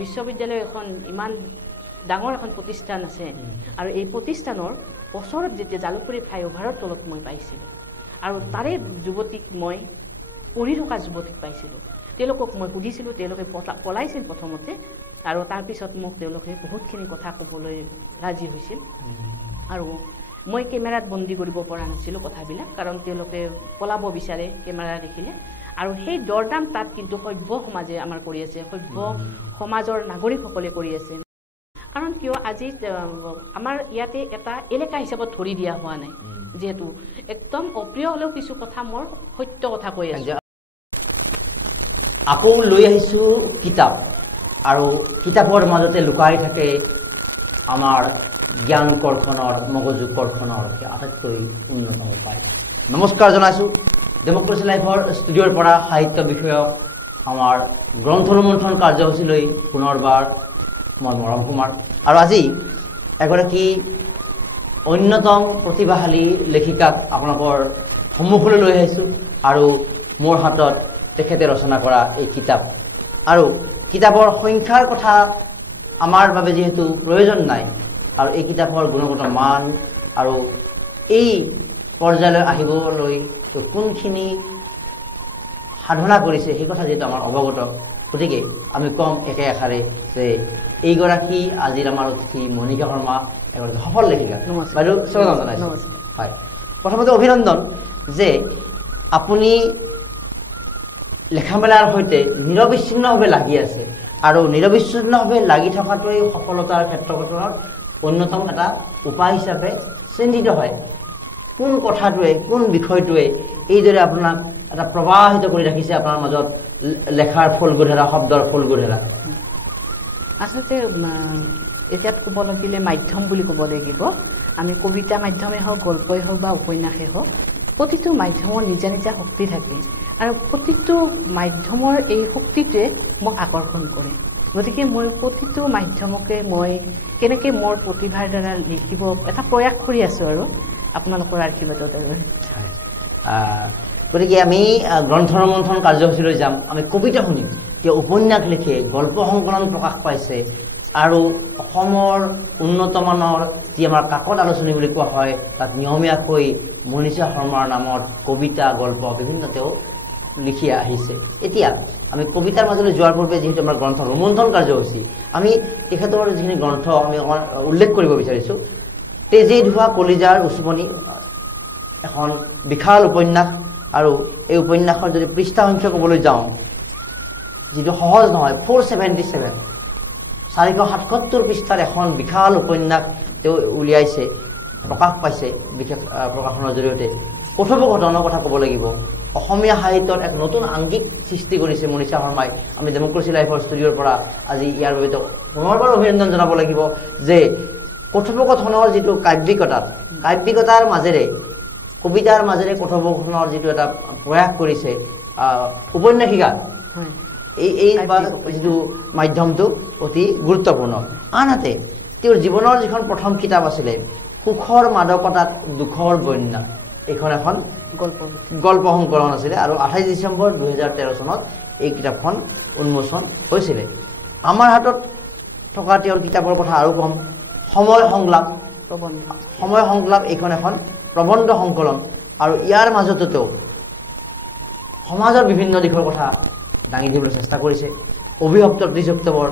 বিশ্ববিদ্যালয় এখন ইমান ডাঙৰ এখন প্ৰতিষ্ঠান আছে আৰু এই প্ৰতিষ্ঠানৰ ওচৰত যেতিয়া জালুকবাৰী ফ্লাইঅভাৰৰ তলত মই পাইছিলোঁ আৰু তাৰে যুৱতীক মই পঢ়ি থকা যুৱতীক পাইছিলোঁ তেওঁলোকক মই সুধিছিলোঁ তেওঁলোকে পলাইছিল প্ৰথমতে আৰু তাৰপিছত মোক তেওঁলোকে বহুতখিনি কথা ক'বলৈ ৰাজি হৈছিল আৰু মই কেমেৰাত বন্দী কৰিব পৰা নাছিলোঁ কথাবিলাক কাৰণ তেওঁলোকে পলাব বিচাৰে কেমেৰা দেখিলে আৰু সেই দৰদাম তাত কিন্তু সভ্য সমাজে আমাৰ কৰি আছে সভ্য সমাজৰ নাগৰিকসকলে কৰি আছে কাৰণ কিয় আজি আমাৰ ইয়াতে এটা এলেকা হিচাপত ধৰি দিয়া হোৱা নাই যেহেতু একদম অপ্ৰিয় হ'লেও কিছু কথা মোৰ সত্য কথা কৈ আছোঁ আকৌ লৈ আহিছোঁ কিতাপ আৰু কিতাপৰ মাজতে লুকাই থাকে আমাৰ জ্ঞান কৰ্ষণৰ মগজু কৰ্ষণৰ আটাইতকৈ উন্নতম উপায় নমস্কাৰ জনাইছোঁ ডেমক্ৰেচি লাইভৰ ষ্টুডিঅ'ৰ পৰা সাহিত্য বিষয়ক আমাৰ গ্ৰন্থ ৰোমন্থন কাৰ্যসূচীলৈ পুনৰবাৰ মই মৰম কুমাৰ আৰু আজি এগৰাকী অন্যতম প্ৰতিভাশালী লেখিকাক আপোনালোকৰ সন্মুখলৈ লৈ আহিছোঁ আৰু মোৰ হাতত তেখেতে ৰচনা কৰা এই কিতাপ আৰু কিতাপৰ সংখ্যাৰ কথা আমাৰ বাবে যেহেতু প্ৰয়োজন নাই আৰু এই কিতাপৰ গুণগত মান আৰু এই পৰ্যায়লৈ আহিবলৈ কোনখিনি সাধনা কৰিছে সেই কথা যেহেতু আমাৰ অৱগত গতিকে আমি কম একে আষাৰে যে এইগৰাকী আজিৰ আমাৰ অতিথি মণিকা শৰ্মা এগৰাকী সফল লেখিকা বাইদেউ স্বাগতম জনাইছোঁ হয় প্ৰথমতে অভিনন্দন যে আপুনি লেখা মেলাৰ সৈতে নিৰবিচ্ছিন্নভাৱে লাগি আছে আৰু নিৰবিচ্ছিন্নভাৱে লাগি থকাটোৱে সফলতাৰ ক্ষেত্ৰখনৰ অন্যতম এটা উপায় হিচাপে চিন্তিত হয় কোন কথাটোৱে কোন বিষয়টোৱে এইদৰে আপোনাক এটা প্ৰবাহিত কৰি ৰাখিছে আপোনাৰ মাজত লেখাৰ ফলগোধৰা শব্দৰ ফলগোধৰা আচলতে এতিয়াত ক'ব লাগিলে মাধ্যম বুলি ক'ব লাগিব আমি কবিতা মাধ্যমেই হওক গল্পই হওক বা উপন্যাসেই হওক প্ৰতিটো মাধ্যমৰ নিজা নিজা শক্তি থাকে আৰু প্ৰতিটো মাধ্যমৰ এই শক্তিটোৱে মোক আকৰ্ষণ কৰে গতিকে মই প্ৰতিটো মাধ্যমকে মই কেনেকৈ মোৰ প্ৰতিভাৰ দ্বাৰা লিখিব এটা প্ৰয়াস কৰি আছোঁ আৰু আপোনালোকৰ আশীৰ্বাদত আৰু গতিকে আমি গ্ৰন্থ ৰোমন্থন কাৰ্যসূচীলৈ যাম আমি কবিতা শুনিম তেওঁ উপন্যাস লিখে গল্প সংকলন প্ৰকাশ পাইছে আৰু অসমৰ উন্নতমানৰ যি আমাৰ কাকত আলোচনী বুলি কোৱা হয় তাত নিয়মীয়াকৈ মনীষা শৰ্মাৰ নামত কবিতা গল্প বিভিন্ন তেওঁ লিখি আহিছে এতিয়া আমি কবিতাৰ মাজলৈ যোৱাৰ পূৰ্বে যেহেতু আমাৰ গ্ৰন্থ ৰোমন্থন কাৰ্যসূচী আমি তেখেতৰ যিখিনি গ্ৰন্থ আমি অকণমান উল্লেখ কৰিব বিচাৰিছোঁ তেজে ধোৱা কলিজাৰ উচুপনি এখন বিশাল উপন্যাস আৰু এই উপন্যাসৰ যদি পৃষ্ঠা সংখ্যা ক'বলৈ যাওঁ যিটো সহজ নহয় 477 477 পৃষ্ঠাৰ এখন বিশাল উপন্যাস তেওঁ উলিয়াইছে প্ৰকাশ পাইছে বিশেষ প্ৰকাশনৰ জৰিয়তে কথোপকথনৰ কথা ক'ব লাগিব অসমীয়া সাহিত্যৰ এক নতুন আংগিক সৃষ্টি কৰিছে মনীষা শৰ্মাই আমি ডেমক্ৰেচি লাইভৰ ষ্টুডিঅ'ৰ পৰা আজি ইয়াৰ বাবে পুনৰবাৰ অভিনন্দন জনাব লাগিব যে কথোপকথনৰ যিটো কাব্যিকতাৰ মাজেৰে কবিতাৰ মাজেৰে কথোপকথনৰ যিটো এটা প্ৰয়াস কৰিছে উপন্যাসিকা এই যিটো মাধ্যমটো অতি গুৰুত্বপূৰ্ণ আনহাতে তেওঁৰ জীৱনৰ যিখন প্ৰথম কিতাপ আছিলে সুখৰ মাদকতাত দুখৰ বন্যা এইখন এখন গল্প সংকলন আছিলে আৰু 28 ডিচেম্বৰ 2013 চনত এই কিতাপখন উন্মোচন হৈছিলে আমাৰ হাতত থকা তেওঁৰ কিতাপৰ কথা আৰু কম সময় সংলাপ এইখন এখন প্ৰবন্ধ সংকলন আৰু ইয়াৰ মাজতো সমাজৰ বিভিন্ন দিশৰ কথা দাঙি দিবলৈ চেষ্টা কৰিছে অভিভক্ত 30 অক্টোবৰ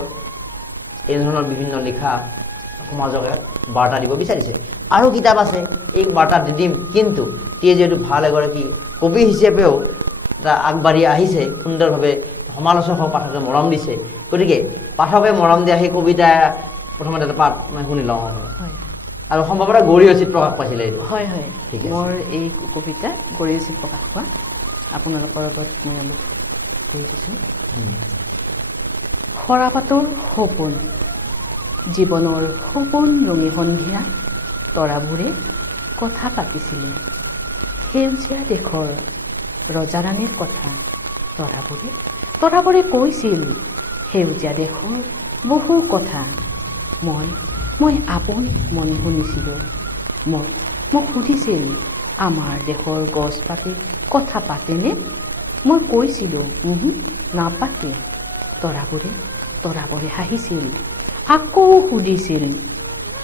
এই ধৰণৰ বিভিন্ন লিখা সমাজক বাৰ্তা দিব বিচাৰিছে আৰু কিতাপ আছে এই বাৰ্তা দি দিম কিন্তু তেওঁ যিহেতু ভাল এগৰাকী কবি হিচাপেও এটা আগবাঢ়ি আহিছে সুন্দৰভাৱে সমালোচকক পাঠকে মৰম দিছে গতিকে পাঠকে মৰম দিয়া সেই কবিতা প্ৰথমতে এটা পাঠ মই শুনি লওঁ আৰু সম্ভৱতঃ গৰিয়সীত প্ৰকাশ পাইছিলে এইটো হয় মোৰ এই কবিতা গৰিয়সীত প্ৰকাশ পোৱা আপোনালোকৰ আগত মই অলপ কৈ দিছোঁ সৰাপাতৰ সপোন জীৱনৰ সপোন ৰঙী সন্ধিয়া তৰাবোৰে কথা পাতিছিলে সেউজীয়া দেশৰ ৰজাৰাণীৰ কথা তৰাবোৰে কৈছিল সেউজীয়া দেশৰ বহু কথা মই আপোন মনে শুনিছিলোঁ মোক সুধিছিল আমাৰ দেশৰ গছ পাতে কথা পাতেনে মই কৈছিলোঁ নাপাতে তৰাবোৰে তৰাবৰে হাঁহিছিল আকৌ সুধিছিল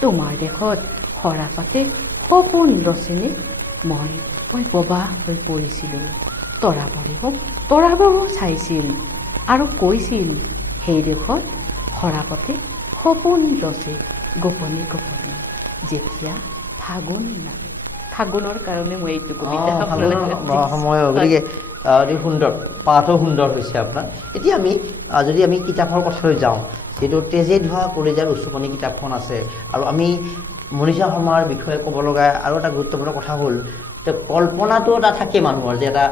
তোমাৰ দেশত সৰাপাতে সপোন ৰচেনে মই ববা হৈ পৰিছিলোঁ তৰাবৰো চাইছিল আৰু কৈছিল সেই দেশত সৰাপাতে সপোন ৰচে গোপনে গোপনে যেতিয়া ফাগুন নামে ফাগুনৰ কাৰণে মই এইটো কবিতা সময় গতিকে অতি সুন্দৰ পাঠো সুন্দৰ হৈছে আপোনাৰ এতিয়া আমি যদি আমি কিতাপৰ কথালৈ যাওঁ যিটো তেজে ধোৱা কলিজাৰ উচুপনি কিতাপখন আছে আৰু আমি মনীষা শৰ্মাৰ বিষয়ে ক'ব লগা আৰু এটা গুৰুত্বপূৰ্ণ কথা হ'ল যে কল্পনাটো এটা থাকে মানুহৰ যে এটা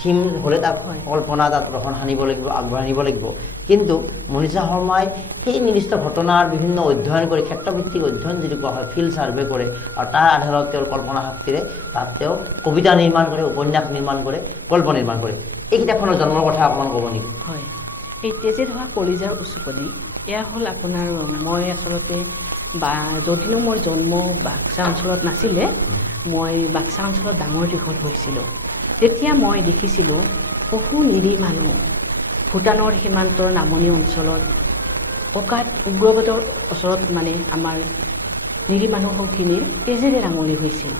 থিম হ'লে তাত কল্পনা তাত ৰহণ সানিব লাগিব আগবঢ়াই নিব লাগিব কিন্তু মনীষা শৰ্মাই সেই নিৰ্দিষ্ট ঘটনাৰ বিভিন্ন অধ্যয়ন কৰি ক্ষেত্ৰভিত্তিক অধ্যয়ন যিটো কোৱা হয় ফিল্ড ছাৰ্ভে কৰে আৰু তাৰ আধাৰত তেওঁৰ কল্পনা শক্তিৰে তাত তেওঁ কবিতা নিৰ্মাণ কৰে উপন্যাস নিৰ্মাণ কৰে গল্প নিৰ্মাণ কৰে এই কিতাপখনৰ জন্মৰ কথা অকণমান ক'ব নেকি হয় এই তেজে ধোৱা কলিজাৰ উচুপনি এয়া হ'ল আপোনাৰ মই আচলতে যদিও মোৰ জন্ম বাক্সা অঞ্চলত নাছিলে মই বাক্সা অঞ্চলত ডাঙৰ দীঘল হৈছিলোঁ তেতিয়া মই দেখিছিলোঁ বহু নিৰীহ মানুহ ভূটানৰ সীমান্তৰ নামনি অঞ্চলত অকাত উগ্ৰবাদৰ ওচৰত মানে আমাৰ নিৰীহ মানুহখিনিৰ তেজেৰে ৰাঙলী হৈছিল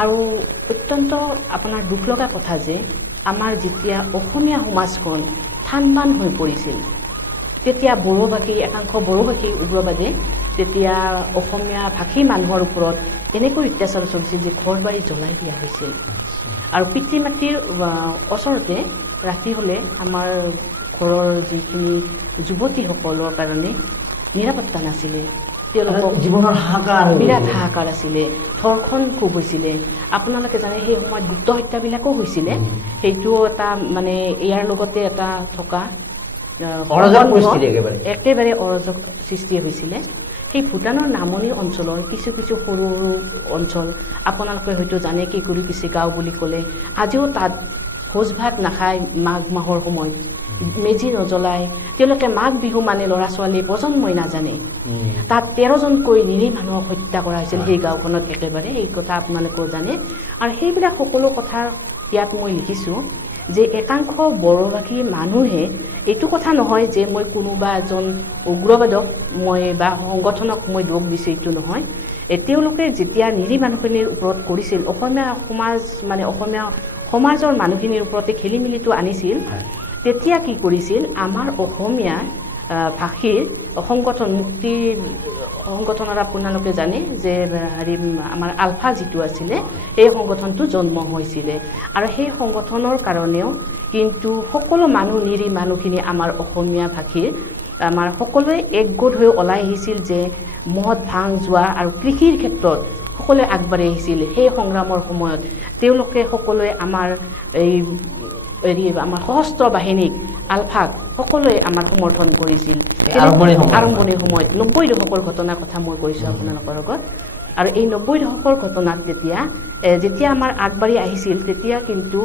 আৰু অত্যন্ত আপোনাৰ দুখ লগা কথা যে আমাৰ যেতিয়া অসমীয়া সমাজখন থানবান হৈ পৰিছিল তেতিয়া একাংশ বড়োভাষী উগ্ৰবাদে তেতিয়া অসমীয়া ভাষী মানুহৰ ওপৰত এনেকৈ অত্যাচাৰ চলিছিল যে ঘৰ বাৰী জ্বলাই দিয়া হৈছিল আৰু পিতৃ মাতৃৰ ওচৰতে ৰাতি হ'লে আমাৰ ঘৰৰ যিখিনি যুৱতীসকলৰ কাৰণে নিৰাপত্তা নাছিলে তেওঁলোকক জীৱনৰ বিৰাট হাহাকাৰ আছিলে ধৰ্ষণ খুব হৈছিলে আপোনালোকে জানে সেই সময়ত গুপ্ত হত্যাবিলাকো হৈছিলে সেইটো এটা মানে ইয়াৰ লগতে এটা থকা একেবাৰে অৰাজক সৃষ্টি হৈছিলে সেই ভূটানৰ নামনি অঞ্চলৰ কিছু কিছু সৰু সৰু অঞ্চল আপোনালোকে হয়তো জানে কেঁকুৰিকুছি গাঁও বুলি ক'লে আজিও তাত ভোজ ভাত নাখায় মাঘ মাহৰ সময়ত মেজি নজ্বলায় তেওঁলোকে মাঘ বিহু মানে ল'ৰা ছোৱালী প্ৰজন্মই নাজানে তাত 13জনকৈ নিৰীহ মানুহক হত্যা কৰা হৈছিল সেই গাঁওখনত একেবাৰে এই কথা আপোনালোকেও জানে আৰু সেইবিলাক সকলো কথা ইয়াত মই লিখিছোঁ যে একাংশ বড়োভাষী মানুহে এইটো কথা নহয় যে মই কোনোবা এজন উগ্ৰবাদক মই বা সংগঠনক মই দোষ দিছোঁ এইটো নহয় তেওঁলোকে যেতিয়া নিৰীহ মানুহখিনিৰ ওপৰত কৰিছিল অসমীয়া সমাজ মানে অসমীয়া সমাজৰ মানুহখিনিৰ ওপৰতে খেলি মেলিটো আনিছিল তেতিয়া কি কৰিছিল আমাৰ অসমীয়া ভাষীৰ সংগঠন মুক্তি সংগঠনৰ আপোনালোকে জানে যে হেৰি আমাৰ আলফা যিটো আছিলে সেই সংগঠনটো জন্ম হৈছিলে আৰু সেই সংগঠনৰ কাৰণেও কিন্তু সকলো নিৰীহ মানুহখিনি আমাৰ অসমীয়া ভাষীৰ আমাৰ সকলোৱে একগোট হৈ ওলাই আহিছিল যে মদ ভাং যোৱা আৰু কৃষিৰ ক্ষেত্ৰত সকলোৱে আগবাঢ়ি আহিছিল সেই সংগ্ৰামৰ সময়ত তেওঁলোকে সকলোৱে আমাৰ আমাৰ সশস্ত্ৰ বাহিনীক আলফাক সকলোৱে আমাৰ সমৰ্থন কৰিছিল আৰম্ভণিৰ সময়ত 90 দশকৰ ঘটনাৰ কথা মই কৈছোঁ আপোনালোকৰ আগত আৰু এই 90 দশকৰ ঘটনাত যেতিয়া আমাৰ আগবাঢ়ি আহিছিল তেতিয়া কিন্তু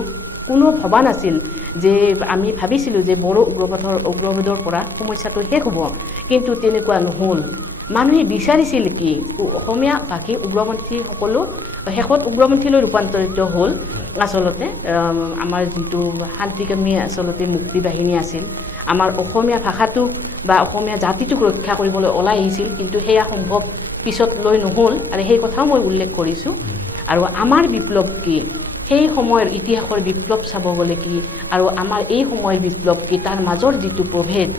কোনো ভবা নাছিল যে আমি ভাবিছিলোঁ যে বড়ো উগ্ৰবাদৰ পৰা সমস্যাটো শেষ হ'ব কিন্তু তেনেকুৱা নহ'ল মানুহে বিচাৰিছিল কি অসমীয়া ভাষী উগ্ৰপন্থী সকলো শেষত উগ্ৰপন্থীলৈ ৰূপান্তৰিত হ'ল আচলতে আমাৰ যিটো শান্তিকামী আচলতে মুক্তি বাহিনী আছিল আমাৰ অসমীয়া ভাষাটোক বা অসমীয়া জাতিটোক ৰক্ষা কৰিবলৈ ওলাই আহিছিল কিন্তু সেয়া সম্ভৱ পিছত লৈ নহ'ল আৰু সেই কথাও মই উল্লেখ কৰিছোঁ আৰু আমাৰ বিপ্লৱ কি সেই সময়ৰ ইতিহাসৰ বিপ্লৱ চাব গ'লে কি আৰু আমাৰ এই সময়ৰ বিপ্লৱ কি তাৰ মাজৰ যিটো প্ৰভেদ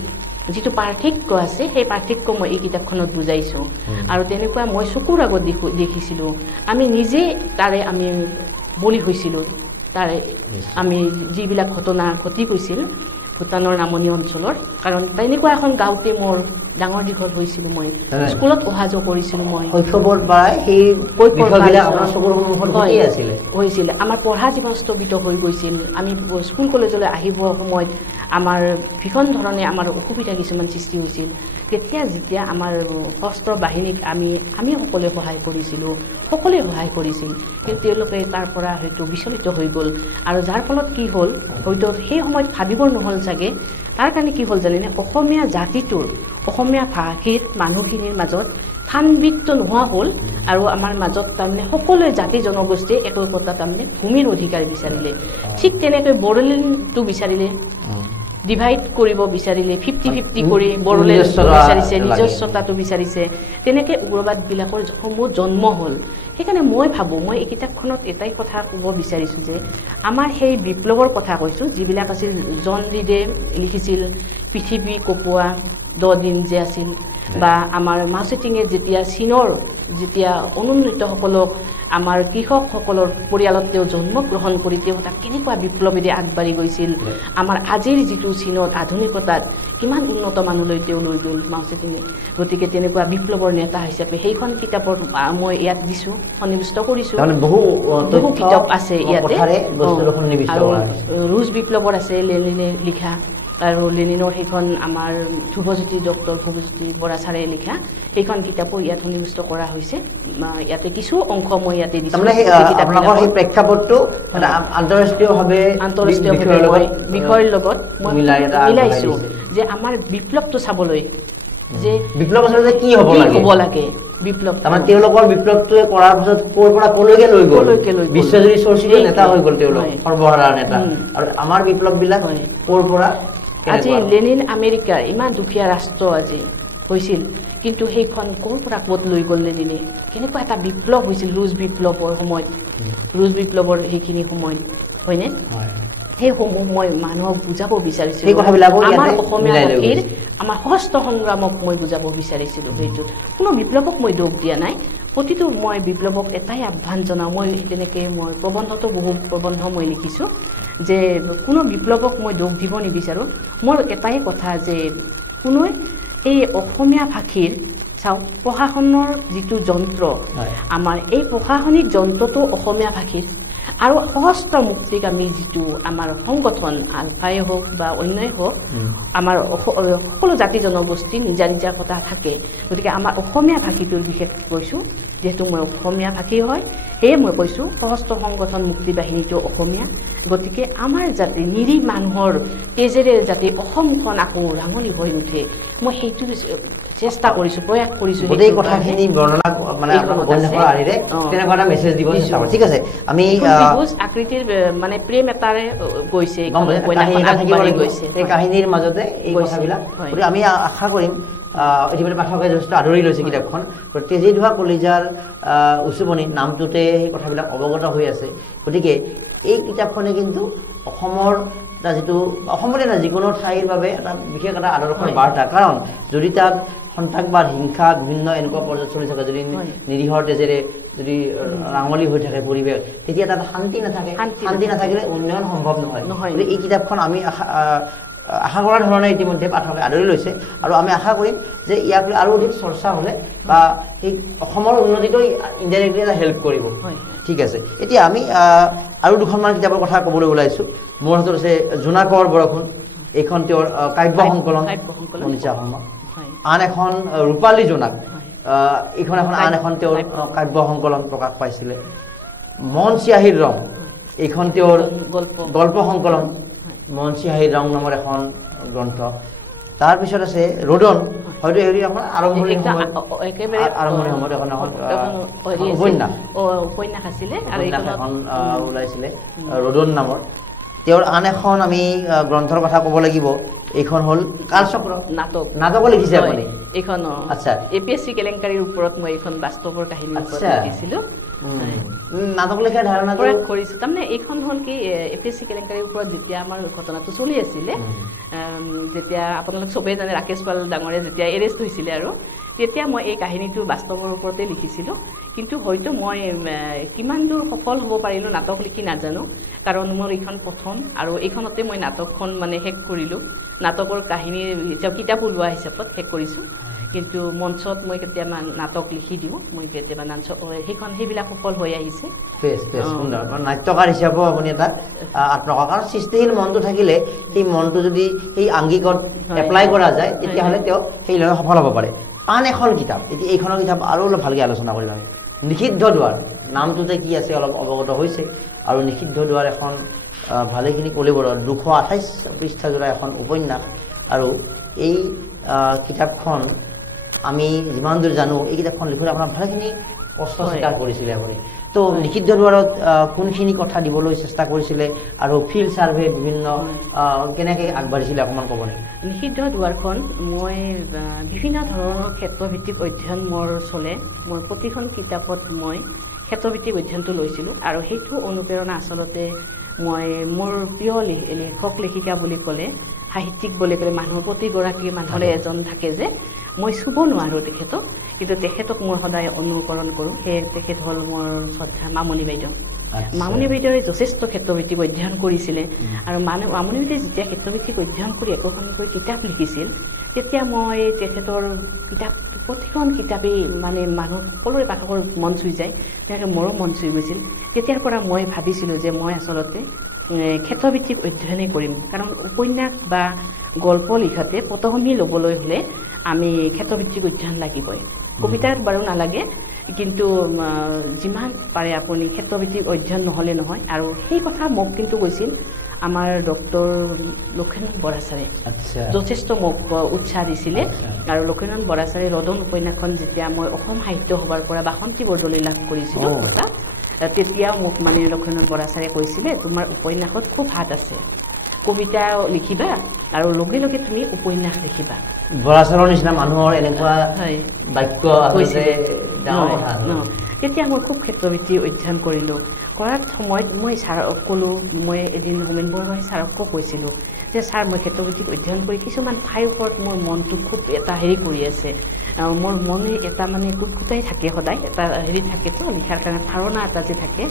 যিটো পাৰ্থক্য আছে সেই পাৰ্থক্য মই এই কিতাপখনত বুজাইছোঁ আৰু তেনেকুৱা মই চকুৰ আগত দেখিছিলোঁ আমি নিজে তাৰে আমি বলি হৈছিলোঁ তাৰে আমি যিবিলাক ঘটনা ঘটি গৈছিল ভূটানৰ নামনি অঞ্চলৰ কাৰণ তেনেকুৱা এখন গাঁৱতে মোৰ ডাঙৰ দীঘল হৈছিলোঁ মই স্কুলত অহা যোৱা কৰিছিলোঁ মই শৈশৱৰ পৰাই সেই বিষয়বিলাক আপোনাৰ চকুৰ সন্মুখত ঘটি হৈছিল আমাৰ পঢ়া জীৱন স্থগিত হৈ গৈছিল আমি স্কুল কলেজলৈ আহিব সময়ত আমাৰ ভীষণ ধৰণে আমাৰ অসুবিধা কিছুমান সৃষ্টি হৈছিল যেতিয়া আমাৰ সশস্ত্ৰ বাহিনীক আমি সকলোৱে সহায় কৰিছিলোঁ সকলোৱে সহায় কৰিছিল কিন্তু তেওঁলোকে তাৰ পৰা হয়তো বিচলিত হৈ গ'ল আৰু যাৰ ফলত কি হ'ল হয়তো সেই সময়ত ভাবিবৰ নহ'ল চাগে তাৰ কাৰণে কি হ'ল জানেনে অসমীয়া জাতিটোৰ অসমীয়া ভাষীৰ মানুহখিনিৰ মাজত স্থানবিত্ত নোহোৱা হ'ল আৰু আমাৰ মাজত তাৰমানে সকলোৱে জাতি জনগোষ্ঠীয়ে একতা তাৰমানে ভূমিৰ অধিকাৰ বিচাৰিলে ঠিক তেনেকৈ বড়োলেণ্ডটো বিচাৰিলে ডিভাইড কৰিব বিচাৰিলে 50-50 কৰি বড়োলেণ্ড বিচাৰিছে নিজস্বতাটো বিচাৰিছে তেনেকৈ উগ্ৰবাদবিলাকৰ সমূহ জন্ম হ'ল সেইকাৰণে মই ভাবোঁ মই এই কিতাপখনত এটাই কথা ক'ব বিচাৰিছোঁ যে আমাৰ সেই বিপ্লৱৰ কথা কৈছোঁ যিবিলাক আছিল জন ৰিডে লিখিছিল পৃথিৱী কঁপোৱা 10 দিন যে আছিল বা আমাৰ মাৰ্চেটিঙে যেতিয়া চীনৰ যেতিয়া অনুন্নতসকলক আমাৰ কৃষকসকলৰ পৰিয়ালত তেওঁ জন্মগ্ৰহণ কৰি তেওঁ তাক কেনেকুৱা বিপ্লৱেৰে আগবাঢ়ি গৈছিল আমাৰ আজিৰ যিটো চীনত আধুনিকতাত কিমান উন্নত মানলৈ তেওঁ লৈ গ'ল মাৰ্চেটিঙে গতিকে তেনেকুৱা বিপ্লৱৰ নেতা হিচাপে সেইখন কিতাপৰ মই ইয়াত দিছোঁ সন্নিৱিষ্ট কৰিছোঁ বহু কিতাপ আছে ইয়াতে আৰু ৰুছ বিপ্লৱৰ আছে লেনিনে লিখা আৰু লেনিনৰ সেইখন আমাৰ ধ্ৰুৱজ্যোতি ডক্টৰ ধ্ৰুৱজ্যোতি বৰা ছাৰে লিখা সেইখন কিতাপো ইয়াত সন্নিৱিষ্ট কৰা হৈছে ইয়াতে কিছু অংশ মই ইয়াতে দিছোঁ আন্তঃৰাষ্ট্ৰীয়ভাৱে বিষয়ৰ লগত মই মিলাইছোঁ যে আমাৰ বিপ্লৱটো চাবলৈ যে বিপ্লৱ আচলতে কি হ'ব লাগে বিপ্লৱ তাৰমানে তেওঁলোকৰ বিপ্লৱটোৱে কৰাৰ পিছত ক'ৰ পৰা ক'লৈকে লৈ গ'ল বিশ্বজুৰি চৰ্চিত নেতা হৈ গ'ল তেওঁলোক সৰ্বহাৰা নেতা আৰু আমাৰ বিপ্লৱবিলাক ক'ৰ পৰা আজি লেনিন আমেৰিকাৰ ইমান দুখীয়া ৰাষ্ট্ৰ আজি হৈছিল কিন্তু সেইখন ক'ৰ পৰা ক'ত লৈ গ'ল লেনিনে কেনেকুৱা এটা বিপ্লৱ হৈছিল ৰুছ বিপ্লৱৰ সময়ত ৰুছ বিপ্লৱৰ সেইখিনি সময়ত হয়নে সেইসমূহ মই মানুহক বুজাব বিচাৰিছিলোঁ আমাৰ অসমীয়া জাতিৰ আমাৰ সশস্ত্ৰ সংগ্ৰামক মই বুজাব বিচাৰিছিলোঁ সেইটোত কোনো বিপ্লৱক মই দোষ দিয়া নাই প্ৰতিটো মই বিপ্লৱক এটাই আহ্বান জনাওঁ মই তেনেকৈ মই প্ৰবন্ধটো বহু প্ৰবন্ধ মই লিখিছোঁ যে কোনো বিপ্লৱক মই দোষ দিব নিবিচাৰোঁ মোৰ এটাই কথা যে কোনোৱে এই অসমীয়া ভাষীৰ চাওক প্ৰশাসনৰ যিটো যন্ত্ৰ আমাৰ এই প্ৰশাসনিক যন্ত্ৰটো অসমীয়া ভাষীৰ আৰু সহস্ৰ মুক্তিক আমি যিটো আমাৰ সংগঠন আলফাই হওক বা অন্যই হওক আমাৰ সকলো জাতি জনগোষ্ঠী নিজা নিজা কথা থাকে গতিকে আমাৰ অসমীয়া ভাষীটোৰ বিশেষকৈ কৈছোঁ যিহেতু মই অসমীয়া ভাষী হয় সেয়ে মই কৈছোঁ সহস্ৰ সংগঠন মুক্তি বাহিনীটো অসমীয়া গতিকে আমাৰ যাতে নিৰীহ মানুহৰ তেজেৰে যাতে অসমখন আকৌ ৰাঙলী হৈ নুঠে মই সেইটো চেষ্টা কৰিছোঁ প্ৰয়াস কৰিছোঁ গোটেই কথাখিনি বৰ্ণনা মানে তেনেকুৱা এটা মেছেজ দিব ঠিক আছে আমি আকৃতিৰ মানে প্ৰেম এটাৰে গৈছে এই কাহিনীৰ মাজতে এই কথাবিলাক আমি আশা কৰিম ইতিমধ্যে পাঠকে যথেষ্ট আদৰি লৈছে কিতাপখন তেজী ধোৱা কলিজাৰ উচুপনি নামটোতে সেই কথাবিলাক অৱগত হৈ আছে গতিকে এই কিতাপখনে কিন্তু অসমৰ যিটো অসমতে না যিকোনো ঠাইৰ বাবে এটা বিশেষ এটা আদৰ্শৰ বাৰ্তা কাৰণ যদি তাত সন্ত্ৰাসবাদ হিংসা বিভিন্ন এনেকুৱা পৰ্যায়ত চলি থাকে যদি নিৰীহৰ তেজেৰে যদি ৰাঙলী হৈ থাকে পৰিৱেশ তেতিয়া তাত শান্তি নাথাকে শান্তি নাথাকিলে উন্নয়ন সম্ভৱ নহয় এই কিতাপখন আমি আশা কৰাৰ ধৰণে ইতিমধ্যে পাঠকে আদৰি লৈছে আৰু আমি আশা কৰিম যে ইয়াক লৈ আৰু অধিক চৰ্চা হ'লে বা সেই অসমৰ উন্নতিটো ইনডাইৰেক্টলি এটা হেল্প কৰিব ঠিক আছে এতিয়া আমি আৰু দুখনমান কিতাপৰ কথা ক'বলৈ ওলাইছোঁ মোৰ হাতত আছে জোনাকৰ বৰষুণ এইখন তেওঁৰ কাব্য সংকলন মনীষা শৰ্মা আন এখন ৰূপালী জোনাক এইখন আন এখন তেওঁৰ কাব্য সংকলন প্ৰকাশ পাইছিলে মন চিয়াহীৰ ৰং এইখন তেওঁৰ গল্প সংকলন মন চিয়াহীৰ ৰং নামৰ এখন গ্ৰন্থ তাৰপিছত আছে ৰোদন হয়তো হেৰি আমাৰ আৰম্ভণি সময়ত এখন উপন্যাস আছিলে এখন ওলাইছিলে ৰোদন নামৰ তেওঁৰ আন এখন আমি গ্ৰন্থৰ কথা ক'ব লাগিব এইখন হ'ল কালচক্ৰ নাটকো লিখিছে আপুনি এইখন আচ্ছা এপিএসসি কেলেংকাৰীৰ ওপৰত মই এইখন বাস্তৱৰ কাহিনীৰ ওপৰত লিখিছিলোঁ নাটক লিখাৰ ধাৰণা কৰিছোঁ তাৰমানে এইখন হ'ল কি এপিএসসি কেলেংকাৰীৰ ওপৰত যেতিয়া আমাৰ ঘটনাটো চলি আছিলে যেতিয়া আপোনালোক চবেই জানে ৰাকেশ পাল ডাঙৰে যেতিয়া এৰেষ্ট হৈছিলে আৰু তেতিয়া মই এই কাহিনীটো বাস্তৱৰ ওপৰতে লিখিছিলোঁ কিন্তু হয়তো মই কিমান দূৰ সফল হ'ব পাৰিলোঁ নাটক লিখি নাজানো কাৰণ মোৰ এইখন প্ৰথম আৰু এইখনতে মই নাটকখন মানে শেষ কৰিলোঁ নাটকৰ কাহিনী কিতাপ ওলোৱা হিচাপত শেষ কৰিছোঁ কিন্তু মঞ্চত মই কেতিয়াবা নাটক লিখি দিওঁ মই কেতিয়াবা সেইবিলাক সফল হৈ আহিছে নাট্যকাৰ হিচাপেও আপুনি এটা আত্মকা কাৰণ সৃষ্টিশীল মনটো থাকিলে সেই মনটো যদি সেই আংগিকত এপ্লাই কৰা যায় তেতিয়াহ'লে তেওঁ সেই লগে সফল হ'ব পাৰে আন এখন কিতাপ এতিয়া এইখনৰ কিতাপ আৰু অলপ ভালকৈ আলোচনা কৰিম আমি নিষিদ্ধ দুৱাৰ নামটোতে কি আছে অলপ অৱগত হৈছে আৰু নিষিদ্ধ দুৱাৰ এখন ভালেখিনি কলিবৰ 228 পৃষ্ঠাজোৰা এখন উপন্যাস আৰু এই কিতাপখন আমি যিমান দূৰ জানো এই কিতাপখন লিখোঁতে আপোনাৰ ভালেখিনি কষ্ট স্বীকাৰ কৰিছিলে আপুনি তো নিষিদ্ধ দুৱাৰত কোনখিনি কথা দিবলৈ চেষ্টা কৰিছিলে আৰু ফিল্ড সাৰ্ভে বিভিন্ন কেনেকৈ আগবাঢ়িছিলে অকণমান ক'ব নেকি নিষিদ্ধ দুৱাৰখন মই বিভিন্ন ধৰণৰ ক্ষেত্ৰভিত্তিক অধ্যয়ন মোৰ চলে মই প্ৰতিখন কিতাপত মই ক্ষেত্ৰভিত্তিক অধ্যয়নটো লৈছিলোঁ আৰু সেইটো অনুপ্ৰেৰণা আচলতে মই মোৰ প্ৰিয় লেখক লেখিকা বুলি ক'লে সাহিত্যিক বুলি ক'লে মানুহৰ প্ৰতিগৰাকী মানুহৰে এজন থাকে যে মই চুব নোৱাৰোঁ তেখেতক কিন্তু তেখেতক মই সদায় অনুকৰণ কৰোঁ সেই তেখেত হ'ল মোৰ শ্ৰদ্ধা মামণি বাইদেউ মামণি বাইদেৱে যথেষ্ট ক্ষেত্ৰভিত্তিক অধ্যয়ন কৰিছিলে আৰু মামণি বাইদেৱে যেতিয়া ক্ষেত্ৰভিত্তিক অধ্যয়ন কৰি একোখনকৈ কিতাপ লিখিছিল তেতিয়া মই তেখেতৰ কিতাপ প্ৰতিখন কিতাপেই মানে মানুহ সকলোৰে পাঠকৰ মন চুই যায় তেনেকৈ মোৰো মন চুই গৈছিল তেতিয়াৰ পৰা মই ভাবিছিলোঁ যে মই আচলতে ক্ষেত্ৰভিত্তিক অধ্যয়নেই কৰিম কাৰণ উপন্যাস বা গল্প লিখাতে পটভূমি ল'বলৈ হ'লে আমি ক্ষেত্ৰভিত্তিক অধ্যয়ন লাগিবই কবিতাত বাৰু নালাগে কিন্তু যিমান পাৰে আপুনি ক্ষেত্ৰভিত্তিক অধ্যয়ন নহ'লে নহয় আৰু সেই কথা মোক কিন্তু কৈছিল আমাৰ ডক্টৰ লক্ষ্মীনাথ বৰা ছাৰে যথেষ্ট মোক উৎসাহ দিছিলে আৰু লক্ষ্মীনাথ বৰা ছাৰে ৰদন উপন্যাসখন যেতিয়া মই অসম সাহিত্য সভাৰ পৰা বাসন্তী বৰদলৈ লাভ কৰিছিলোঁ তেতিয়া মোক মানে লক্ষ্মীনাথ বৰা ছাৰে কৈছিলে তোমাৰ উপন্যাসত খুব হাত আছে কবিতা লিখিবা আৰু লগে লগে তুমি উপন্যাস লিখিবা বৰা ছাৰৰ নিচিনা মানুহৰ এনেকুৱা বাক্য তেতিয়া মই খুব ক্ষেত্ৰভিত্তিক অধ্যয়ন কৰিলোঁ কৰাৰ সময়ত মই ছাৰক ক'লোঁ মই এদিন হোমেন বৰগোহাঁই ছাৰকো কৈছিলোঁ যে ছাৰ মই ক্ষেত্ৰভিত্তিক অধ্যয়ন কৰি কিছুমান ঠাইৰ ওপৰত মোৰ মনটো খুব এটা হেৰি কৰি আছে মোৰ মনে এটা মানে কুটকুটাই থাকে সদায় এটা হেৰি থাকেতো লিখাৰ কাৰণে ধাৰণা এটা যে থাকে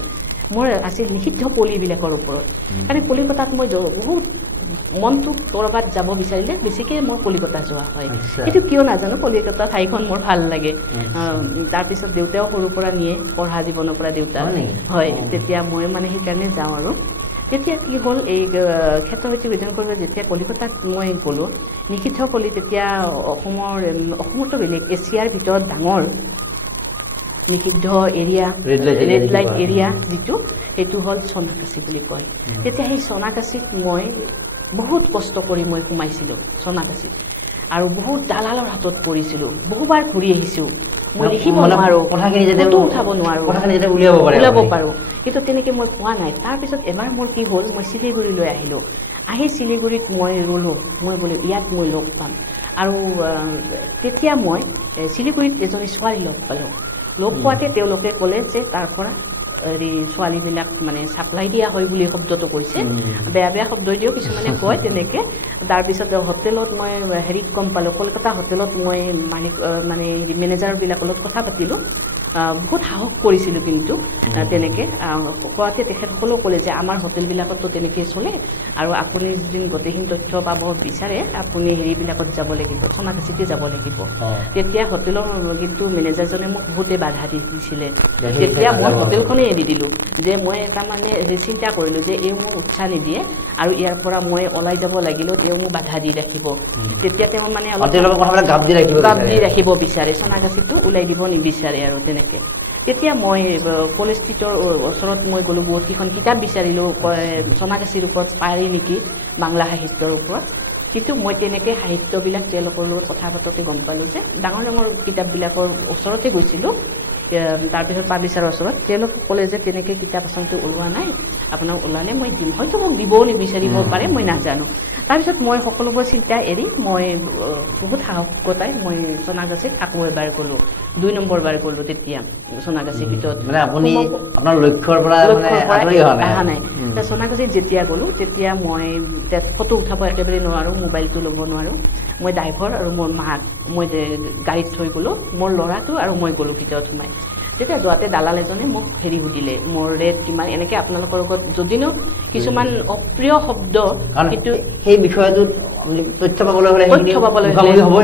মোৰ আছিল নিষিদ্ধ পলিবিলাকৰ ওপৰত কাৰণ কলিকতাত মই বহুত মনটো ক'ৰবাত যাব বিচাৰিলে বেছিকৈ মোৰ কলিকতা যোৱা হয় এইটো কিয় নাজানো কলিকতা ঠাইখন মোৰ ভাল লাগে তাৰপিছত দেউতাও সৰুৰ পৰা নিয়ে পঢ়া জীৱনৰ পৰা দেউতা হয় তেতিয়া মই মানে সেইকাৰণে যাওঁ আৰু তেতিয়া কি হ'ল এই ক্ষেত্ৰভিত্তিক অধ্যয়ন কৰিব যেতিয়া কলিকতাত মই গ'লোঁ নিষিদ্ধ পলি তেতিয়া অসমতো বেলেগ এছিয়াৰ ভিতৰত ডাঙৰ নিষিদ্ধ এৰিয়া ৰেড লাইট এৰিয়া যিটো সেইটো হ'ল সোণাকাছি বুলি কয় তেতিয়া সেই সোণাকাছিত মই বহুত কষ্ট কৰি মই সোমাইছিলোঁ সোণাকাছিত আৰু বহুত দালালৰ হাতত পৰিছিলোঁ বহুবাৰ ঘূৰি আহিছোঁ মই লিখিব নোৱাৰোঁ ফটো উঠাব নোৱাৰোঁ উলিয়াব পাৰোঁ কিন্তু তেনেকৈ মই পোৱা নাই তাৰপিছত এবাৰ মোৰ কি হ'ল মই শিলিগুৰিলৈ আহিলোঁ আহি শিলিগুৰিত মই ৰ'লোঁ মই বোলো ইয়াত মই লগ পাম আৰু তেতিয়া মই শিলিগুৰিত এজনী ছোৱালী লগ পালোঁ লগ পোৱাতে তেওঁলোকে ক'লে যে তাৰ পৰা হেৰি ছোৱালীবিলাক মানে ছাপ্লাই দিয়া হয় বুলি শব্দটো কৈছে বেয়া বেয়া শব্দ দিও কিছুমানে কয় তেনেকৈ তাৰপিছত হোটেলত মই হেৰিত গম পালোঁ কলকাতা হোটেলত মই মালিক মানে মেনেজাৰবিলাকৰ লগত কথা পাতিলোঁ বহুত সাহস কৰিছিলোঁ কিন্তু তেনেকৈ কোৱাতে তেখেতসকলেও ক'লে যে আমাৰ হোটেলবিলাকতো তেনেকৈ চলে আৰু আপুনি যদি গোটেইখিনি তথ্য পাব বিচাৰে আপুনি হেৰিবিলাকত যাব লাগিব সোণাকাছিতে যাব লাগিব তেতিয়া হোটেলৰ কিন্তু মেনেজাৰজনে মোক বহুতে বাধা দিছিলে তেতিয়া মই হোটেলখনেই এৰি দিলোঁ যে মই তাৰমানে চিন্তা কৰিলোঁ যে এই মোক উৎসাহ নিদিয়ে আৰু ইয়াৰ পৰা মই ওলাই যাব লাগিলেও তেওঁ মোক বাধা দি ৰাখিব তেতিয়া তেওঁ মানে অলপ গাপ দি ৰাখিব বিচাৰে সোণাকাছিটো ওলাই দিব নিবিচাৰে আৰু তেনেকৈ তেতিয়া মই কলেজ ষ্ট্ৰীটৰ ওচৰত মই গ'লোঁ বহুতকেইখন কিতাপ বিচাৰিলোঁ সোণাকাছিৰ ওপৰত পাৰি নেকি বাংলা সাহিত্যৰ ওপৰত কিন্তু মই তেনেকৈ সাহিত্যবিলাক তেওঁলোকৰ লগত কথা পাতোঁতে গম পালোঁ যে ডাঙৰ ডাঙৰ কিতাপবিলাকৰ ওচৰতে গৈছিলোঁ তাৰপিছত পাব্লিছাৰৰ ওচৰত তেওঁলোকে ক'লে যে তেনেকৈ কিতাপ আচলতে ওলোৱা নাই আপোনাক ওলালে মই দিম হয়তো মোক দিবও নিবিচাৰিব পাৰে মই নাজানো তাৰপিছত মই সকলোবোৰ চিন্তা এৰি মই বহুত সাহস গোটাই মই সোণাকাছিত আকৌ এবাৰ গ'লোঁ 2 নম্বৰ বাৰ গ'লোঁ তেতিয়া সোণাকাছিৰ ভিতৰত মানে আপুনি আপোনাৰ লক্ষ্যৰ পৰা অহা নাই সোণাকাছিত যেতিয়া গ'লোঁ তেতিয়া মই তাত ফটো উঠাব একেবাৰে নোৱাৰোঁ মোবাইলটো ল'ব নোৱাৰোঁ মই ড্ৰাইভাৰ আৰু মোৰ মাক মই গাড়ীত থৈ গ'লোঁ মোৰ ল'ৰাটো আৰু মই গ'লোঁ ভিতৰত সোমাই তেতিয়া যোৱাতে দালাল এজনে মোক হেৰি সুধিলে মোৰ ৰেট কিমান এনেকৈ আপোনালোকৰ লগত যদিনো কিছুমান অপ্ৰিয় শব্দ কিন্তু সেই বিষয়টোত তথ্য পাবলৈ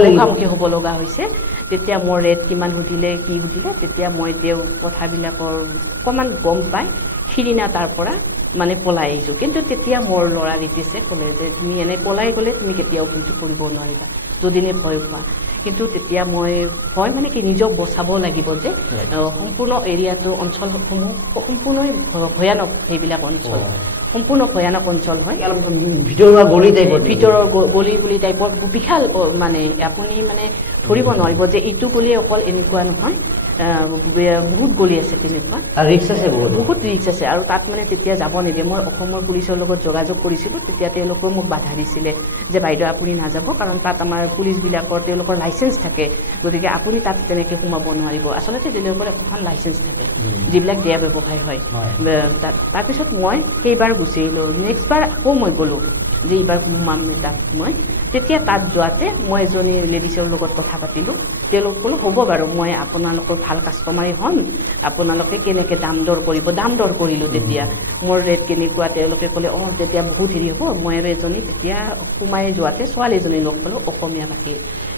মুখামুখি হ'ব লগা হৈছে তেতিয়া মোৰ ৰেট কিমান সুধিলে কি সুধিলে তেতিয়া মই তেওঁৰ কথাবিলাকৰ অকণমান গম পাই সিদিনা তাৰ পৰা মানে পলাই আহিছোঁ কিন্তু তেতিয়া মোৰ ল'ৰা ৰীতিছে ক'লে যে তুমি এনে পলাই গ'লে তুমি কেতিয়াও কিন্তু কৰিব নোৱাৰিবা যদিনে ভয় খোৱা কিন্তু তেতিয়া মই ভয় মানে কি নিজক বচাব লাগিব যে সম্পূৰ্ণ এৰিয়াটো অঞ্চলসমূহ সম্পূৰ্ণই ভয়ানক সেইবিলাক অঞ্চল সম্পূৰ্ণ ভয়ানক অঞ্চল হয় ভিতৰুৱা গলি টাইপৰ ভিতৰৰ গলি বুলি টাইপৰ বিশাল মানে আপুনি মানে ধৰিব নোৱাৰিব যে এইটো গলি অকল এনেকুৱা নহয় বহুত গলি আছে তেনেকুৱা ৰিক্স আছে বহুত ৰিক্স আছে আৰু তাত মানে তেতিয়া যাব নিদিয়ে মই অসমৰ পুলিচৰ লগত যোগাযোগ কৰিছিলোঁ তেতিয়া তেওঁলোকে মোক বাধা দিছিলে যে বাইদেউ আপুনি নাযাব কাৰণ তাত আমাৰ পুলিচবিলাকৰ তেওঁলোকৰ লাইচেঞ্চ থাকে গতিকে আপুনি তাত তেনেকৈ সোমাব নোৱাৰিব আচলতে তেওঁলোকৰ এখন লাইচেঞ্চ থাকে যিবিলাক দিয়া ব্যৱসায় হয় তাৰপিছত মই সেইবাৰ গুচি আহিলোঁ নেক্সট বাৰ আকৌ মই গ'লোঁ যে এইবাৰ সোমাম তাত মই তেতিয়া তাত যোৱাতে মই এজনী লেডিছৰ লগত কথা পাতিলোঁ তেওঁলোক ক'লোঁ হ'ব বাৰু মই আপোনালোকৰ ভাল কাষ্টমাৰেই হ'ম আপোনালোকে কেনেকৈ দাম দৰ কৰিব দাম দৰ কৰিলোঁ তেতিয়া মোৰ ৰেট কেনেকুৱা তেওঁলোকে ক'লে তেতিয়া বহুত হেৰি হ'ব মই আৰু এজনী তেতিয়া সোমাই যোৱাতে ছোৱালী এজনী লগ পালোঁ অসমীয়া ভাষী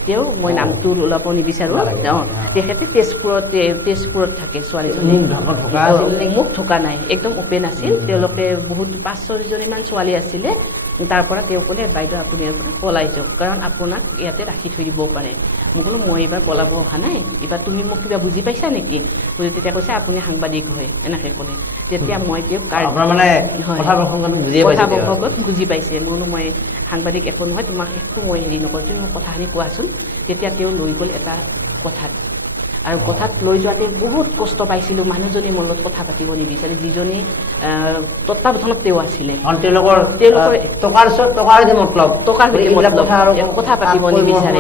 তেওঁ মই নামটো ওলাব নিবিচাৰোঁ তেখেতে তেজপুৰত থাকে ছোৱালীজনী মোক থকা নাই একদম অপেন আছিল তেওঁলোকে বহুত 5-6জনীমান ছোৱালী আছিলে তাৰ পৰা তেওঁ ক'লে বাইদেউ আপুনি ইয়াৰ পৰা পলাই যাওক কাৰণ আপোনাক ইয়াতে ৰাখি থৈ দিবও পাৰে মই ক'লোঁ মই এইবাৰ পলাব অহা নাই এইবাৰ তুমি মোক কিবা বুজি পাইছা নেকি তেতিয়া কৈছে আপুনি সাংবাদিক হয় এনেকৈ ক'লে তেতিয়া মই তেওঁক বুজি পাইছে মই বোলো মই সাংবাদিক একো নহয় তোমাক একো মই হেৰি নকৰোঁ তুমি মোক কথাখিনি কোৱাচোন তেতিয়া তেওঁ লৈ গ'ল এটা কথাত আৰু কথাত লৈ যোৱাতে বহুত কষ্ট পাইছিলোঁ মানুহজনী মোৰ লগত কথা পাতিব নিবিচাৰে যিজনী তত্বাৱধানত তেওঁ আছিলে কথা পাতিব নিবিচাৰে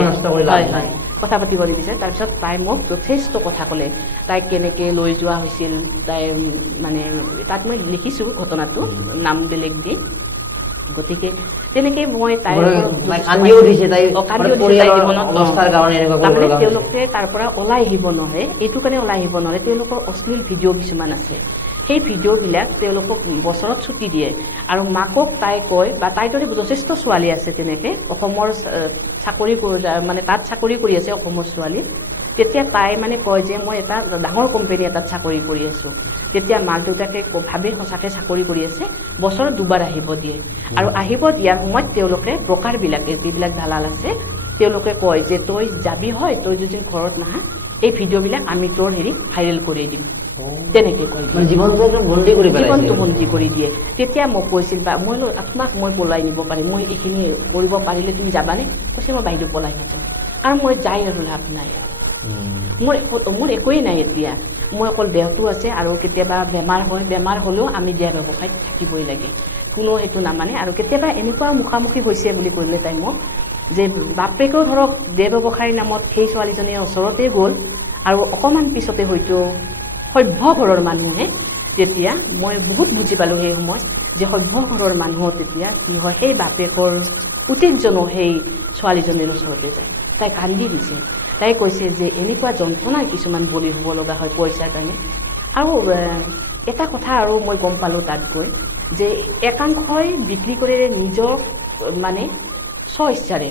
কথা পাতিব নিবিচাৰে তাৰপিছত তাই মোক যথেষ্ট কথা ক'লে তাইক কেনেকৈ লৈ যোৱা হৈছিল তাই মানে তাত মই লিখিছোঁ ঘটনাটো নাম বেলেগ দি গতিকে তেনেকৈ মই তেওঁলোকে তাৰ পৰা ওলাই আহিব নোৱাৰে এইটো কাৰণে ওলাই আহিব নোৱাৰে তেওঁলোকৰ অশ্লীল ভিডিঅ' কিছুমান আছে সেই ভিডিঅ'বিলাক তেওঁলোকক বছৰত ছুটি দিয়ে আৰু মাকক তাই কয় বা তাইৰ দৰে যথেষ্ট ছোৱালী আছে তেনেকৈ অসমৰ চাকৰি মানে তাত চাকৰি কৰি আছে অসমৰ ছোৱালী তেতিয়া তাই মানে কয় যে মই এটা ডাঙৰ কোম্পানী এটাত চাকৰি কৰি আছোঁ তেতিয়া মাক দেউতাকে ভাবে সঁচাকৈ চাকৰি কৰি আছে বছৰত 2বাৰ আহিব দিয়ে আৰু আহিব দিয়াৰ সময়ত তেওঁলোকে ব্ৰকাৰবিলাকে যিবিলাক দালাল আছে তেওঁলোকে কয় যে তই যাবি হয় তই যদি ঘৰত নাহা এই ভিডিঅ'বিলাক আমি তোৰ হেৰি ভাইৰেল কৰি দিম তেনেকৈ কয় জীৱনটো বন্দী কৰি দিয়ে তেতিয়া মোক কৈছিল বা মই আপোনাক মই পলাই নিব পাৰিম মই এইখিনি কৰিব পাৰিলে তুমি যাবানে কৈছে মই বাইদেউ পলাই নাযাওঁ কাৰণ মই যাই আৰু লাভ নাই মোৰ একোৱেই নাই এতিয়া মই অকল দেহটো আছে আৰু কেতিয়াবা বেমাৰ হ'লেও আমি দিয়া ব্যৱসায়ত থাকিবই লাগে কোনো সেইটো নামানে আৰু কেতিয়াবা এনেকুৱা মুখামুখি হৈছে বুলি ক'লে তাই মোক যে বাপেকেও ধৰক দেহ ব্যৱসায়ৰ নামত সেই ছোৱালীজনীৰ ওচৰতে গ'ল আৰু অকণমান পিছতে হয়তো সভ্য ঘৰৰ মানুহে তেতিয়া মই বহুত বুজি পালোঁ সেই সময়ত যে সভ্য ঘৰৰ মানুহ তেতিয়া কি হয় সেই বাপেকৰ পুতেকজনো সেই ছোৱালীজনীৰ ওচৰতে যায় তাই কান্দি দিছে তাই কৈছে যে এনেকুৱা যন্ত্ৰণাৰ কিছুমান বলি হ'ব লগা হয় পইচাৰ কাৰণে আৰু এটা কথা আৰু মই গম পালোঁ তাত গৈ যে একাংশই বিক্ৰী কৰি নিজৰ মানে স্বইচ্ছাৰে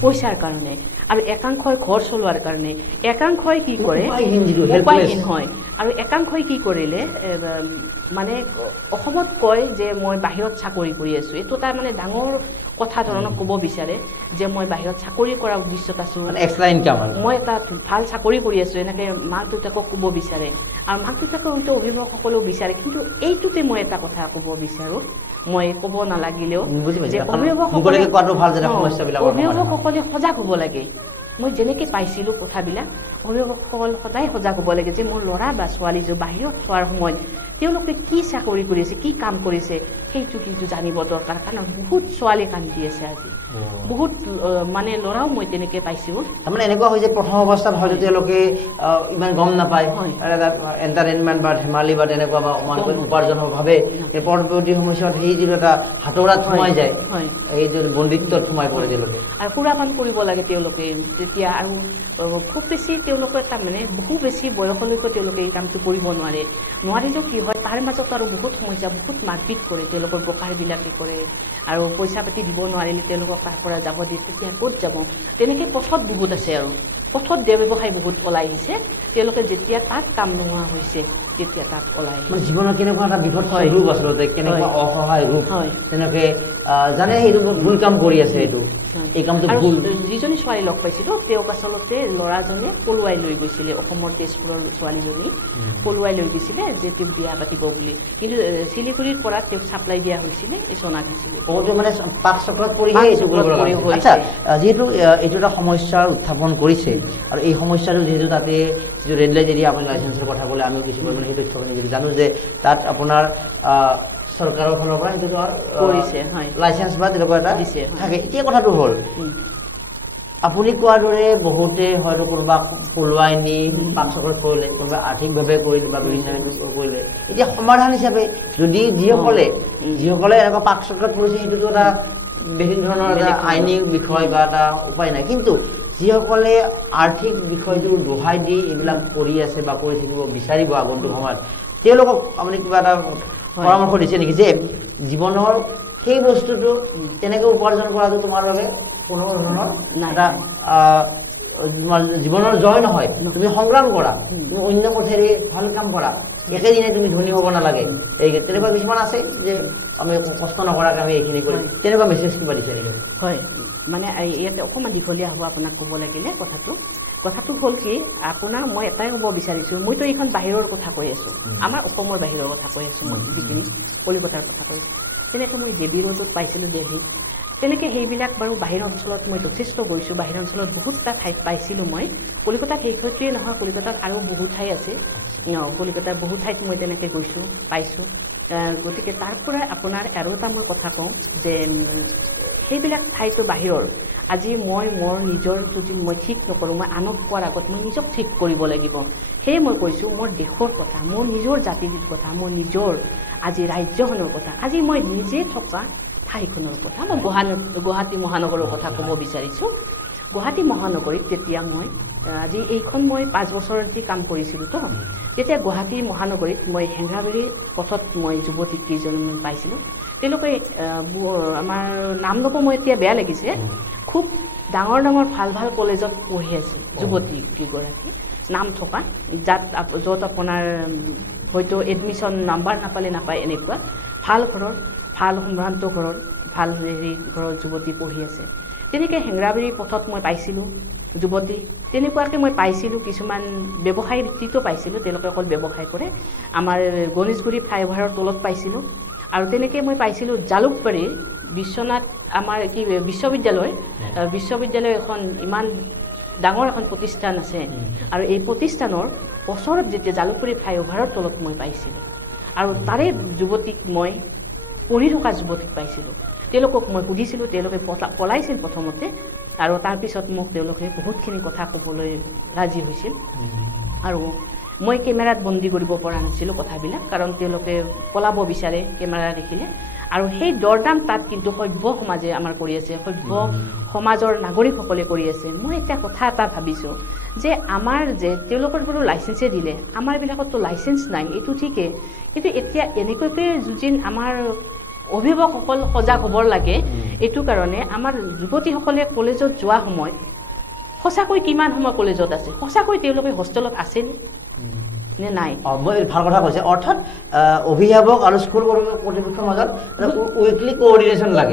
পইচাৰ কাৰণে আৰু একাংশই ঘৰ চলোৱাৰ কাৰণে একাংশই কি কৰে উপায়হীন হয় আৰু একাংশই কি কৰিলে মানে অসমত কয় যে মই বাহিৰত চাকৰি কৰি আছোঁ এইটো তাৰ মানে ডাঙৰ কথা ধৰণক ক'ব বিচাৰে যে মই বাহিৰত চাকৰি কৰাৰ উদ্দেশ্যত আছোঁ মই এটা ভাল চাকৰি কৰি আছোঁ এনেকৈ মাক দেউতাকক ক'ব বিচাৰে আৰু মাক দেউতাকৰ হয়তো অভিভাৱকসকলেও বিচাৰে কিন্তু এইটোতে মই এটা কথা ক'ব বিচাৰোঁ মই ক'ব নালাগিলেও যে অভিভাৱকসকলে সজাগ হ'ব লাগে মই যেনেকৈ পাইছিলোঁ কথাবিলাক অভিভাৱকসকল সদায় সজাগ হ'ব লাগে যে মোৰ ল'ৰা বা ছোৱালীযোৰ বাহিৰত হোৱাৰ সময়ত তেওঁলোকে কি চাকৰি কৰিছে কি কাম কৰিছে সেইটো কিন্তু জানিব দৰকাৰ কাৰণ বহুত ছোৱালী কান্দি আছে আজি বহুত মানে ল'ৰাও মই তেনেকৈ পাইছোঁ তাৰমানে এনেকুৱা হৈছে প্ৰথম অৱস্থাত হয়তো তেওঁলোকে ইমান গম নাপায় এণ্টাৰটেইনমেণ্ট বা ধেমালি বা তেনেকুৱা বা উপাৰ্জনৰ ভাৱে পৰৱৰ্তী সময়ছোৱাত সেই যিটো এটা হাতোৰাত সোমাই যায় এই যিটো বন্দীত্বত সোমাই পৰে তেওঁলোকে আৰু সুৰাপান কৰিব লাগে তেওঁলোকে তেতিয়া আৰু খুব বেছি তেওঁলোকে তাৰমানে বহু বেছি বয়সলৈকে তেওঁলোকে এই কামটো কৰিব নোৱাৰিলেও কি হয় তাৰ মাজত আৰু বহুত সমস্যা বহুত মাৰপিট কৰে তেওঁলোকৰ ব্ৰকাৰবিলাকে কৰে আৰু পইচা পাতি দিব নোৱাৰিলে তেওঁলোকক তাৰ পৰা যাব দিয়ে তেতিয়া ক'ত যাব তেনেকৈ পথত বহুত আছে আৰু পথত দিয়া ব্যৱসায় বহুত ওলাই আহিছে তেওঁলোকে যেতিয়া তাত কাম নোহোৱা হৈছে তেতিয়া তাত ওলাই জীৱনৰ কেনেকুৱা এটা বিপদ ৰূপ আচলতে কেনেকুৱা অসহায় ৰূপ তেনেকে জানে সেইটো ভুল কাম কৰি আছে এইটো এই কামটো ভুল যিজনী ছোৱালী লগ পাইছিলো তেওঁক আচলতে ল'ৰাজনে পলুৱাই লৈ গৈছিলে অসমৰ তেজপুৰৰ ছোৱালীজনী পলুৱাই লৈ গৈছিলে যে তেওঁ বিয়া পাতিব বুলি কিন্তু শিলিগুৰিৰ পৰা তেওঁক চাপ্লাই দিয়া হৈছিলে এই সোণাগাছিলৈ মানে পাক চক্ৰত পৰিহে এইটো কৰিব লগা হৈছে আচ্ছা যিহেতু এইটো এটা সমস্যাৰ উত্থাপন কৰিছে আৰু এই সমস্যাটো যিহেতু তাতে যিটো ৰেড লাইট এৰিয়া আপুনি লাইচেন্সৰ কথা ক'লে আমিও কিছু পৰিমাণে সেই তথ্যখিনি যদি জানো যে তাত আপোনাৰ চৰকাৰৰ ফালৰ পৰা সেইটো কৰিছে লাইচেন্স বা তেনেকুৱা এটা থাকে এতিয়া কথাটো হ'ল আপুনি কোৱাৰ দৰে বহুতে হয়তো কোনোবা পলুৱাই নি পাক চক্ৰত কৰিলে কোনোবা আৰ্থিকভাৱে কৰিলে বা বিভিন্ন কৰিলে এতিয়া সমাধান হিচাপে যদি যিসকলে এনেকুৱা পাক চক্ৰত পৰিছে সেইটোতো এটা বিভিন্ন ধৰণৰ এটা আইনী বিষয় বা এটা উপায় নাই কিন্তু যিসকলে আৰ্থিক বিষয়টো দোহাই দি এইবিলাক কৰি আছে বা কৰি থাকিব বিচাৰিব আগন্তুক সময়ত তেওঁলোকক আপুনি কিবা এটা পৰামৰ্শ দিছে নেকি যে জীৱনৰ সেই বস্তুটো তেনেকৈ উপাৰ্জন কৰাটো তোমাৰ বাবে কোনো ধৰণৰ এটা তোমাৰ জীৱনৰ জয় নহয় তুমি সংগ্ৰাম কৰা তুমি অন্য পথেৰে ভাল কাম কৰা একেদিনে তুমি ধনী হ'ব নালাগে এই তেনেকুৱা কিছুমান আছে যে আমি কষ্ট নকৰাকৈ আমি এইখিনি কৰিম তেনেকুৱা মেছেজ কিবা দিছে নেকি হয় মানে ইয়াতে অকণমান দীঘলীয়া হ'ব আপোনাক ক'ব লাগিলে কথাটো হ'ল কি আপোনাৰ মই এটাই ক'ব বিচাৰিছোঁ মইতো এইখন বাহিৰৰ কথা কৈ আছোঁ আমাৰ অসমৰ বাহিৰৰ কথা কৈ আছোঁ মই যিখিনি কলিকতাৰ কথা কৈছোঁ তেনেকৈ মই জে বি ৰোডত পাইছিলোঁ দিল্লীত তেনেকৈ সেইবিলাক বাৰু বাহিৰ অঞ্চলত মই যথেষ্ট গৈছোঁ বাহিৰ অঞ্চলত বহুতটা ঠাইত পাইছিলোঁ মই কলিকতাত সেইটোৱেই নহয় কলিকতাত আৰু বহুত ঠাই আছে কলিকতাৰ বহুত ঠাইত মই তেনেকৈ গৈছোঁ পাইছোঁ গতিকে তাৰ পৰা আপোনাৰ আৰু এটা মই কথা কওঁ যে সেইবিলাক ঠাইতো বাহিৰৰ আজি মই মোৰ নিজৰ যদি মই ঠিক নকৰোঁ মই আনক কোৱাৰ আগত মই নিজক ঠিক কৰিব লাগিব সেয়ে মই কৈছোঁ মোৰ দেশৰ কথা মোৰ নিজৰ জাতিৰ কথা মোৰ নিজৰ আজি ৰাজ্যখনৰ কথা আজি মই নিজে থকা ঠাইখনৰ কথা মই গুৱাহাটী মহানগৰৰ কথা ক'ব বিচাৰিছোঁ গুৱাহাটী মহানগৰীত তেতিয়া মই আজি এইখন মই 5 বছৰ যি কাম কৰিছিলোঁ তো তেতিয়া গুৱাহাটী মহানগৰীত মই হেংৰাবাৰী পথত মই যুৱতী কেইজনমান পাইছিলোঁ তেওঁলোকে আমাৰ নাম ল'ব মই এতিয়া বেয়া লাগিছে খুব ডাঙৰ ভাল কলেজত পঢ়ি আছে যুৱতী কেইগৰাকী নাম থকা য'ত আপোনাৰ হয়তো এডমিশ্যন নাম্বাৰ নাপায় এনেকুৱা ভাল ঘৰৰ ভাল সম্ভ্ৰান্ত ঘৰৰ ভাল ঘৰৰ যুৱতী পঢ়ি আছে তেনেকৈ হেংৰাবাৰী পথত মই পাইছিলোঁ যুৱতী তেনেকুৱাকৈ মই পাইছিলোঁ কিছুমান ব্যৱসায় ভিত্তিতো পাইছিলোঁ তেওঁলোকে অকল ব্যৱসায় কৰে আমাৰ গণেশগুৰি ফ্লাইঅভাৰৰ তলত পাইছিলোঁ আৰু তেনেকৈ মই পাইছিলোঁ জালুকবাৰীৰ বিশ্বনাথ আমাৰ কি বিশ্ববিদ্যালয় এখন ইমান ডাঙৰ এখন প্ৰতিষ্ঠান আছে আৰু এই প্ৰতিষ্ঠানৰ ওচৰত যেতিয়া জালুকবাৰী ফ্লাইঅভাৰৰ তলত মই পাইছিলোঁ আৰু তাৰে যুৱতীক মই পঢ়ি থকা যুৱতীক পাইছিলোঁ তেওঁলোকক মই সুধিছিলোঁ তেওঁলোকে পলাইছিল প্ৰথমতে আৰু তাৰপিছত মোক তেওঁলোকে বহুতখিনি কথা ক'বলৈ ৰাজি হৈছিল আৰু মই কেমেৰাত বন্দী কৰিব পৰা নাছিলোঁ কথাবিলাক কাৰণ তেওঁলোকে পলাব বিচাৰে কেমেৰা দেখিলে আৰু সেই দৰদাম তাত কিন্তু সভ্য সমাজে আমাৰ কৰি আছে সভ্য সমাজৰ নাগৰিকসকলে কৰি আছে মই এতিয়া কথা এটা ভাবিছোঁ যে আমাৰ যে তেওঁলোকৰ বাৰু লাইচেন্সে দিলে আমাৰবিলাকততো লাইচেন্স নাই এইটো ঠিকেই কিন্তু এতিয়া এনেকুৱাকৈ যুঁজিন আমাৰ অভিভাৱকসকল সজাগ হ'বৰ লাগে এইটো কাৰণে আমাৰ যুৱতীসকলে কলেজত যোৱা সময়ত সঁচাকৈ কিমান সময় কলেজত আছে সঁচাকৈ তেওঁলোকে হোষ্টেলত আছেনে নে নাই মই ভাল কথা কৈছে অৰ্থাৎ অভিভাৱক আৰু স্কুল কৰ্তৃপক্ষৰ মাজত উইকলি কোঅৰ্ডিনেশ্যন লাগে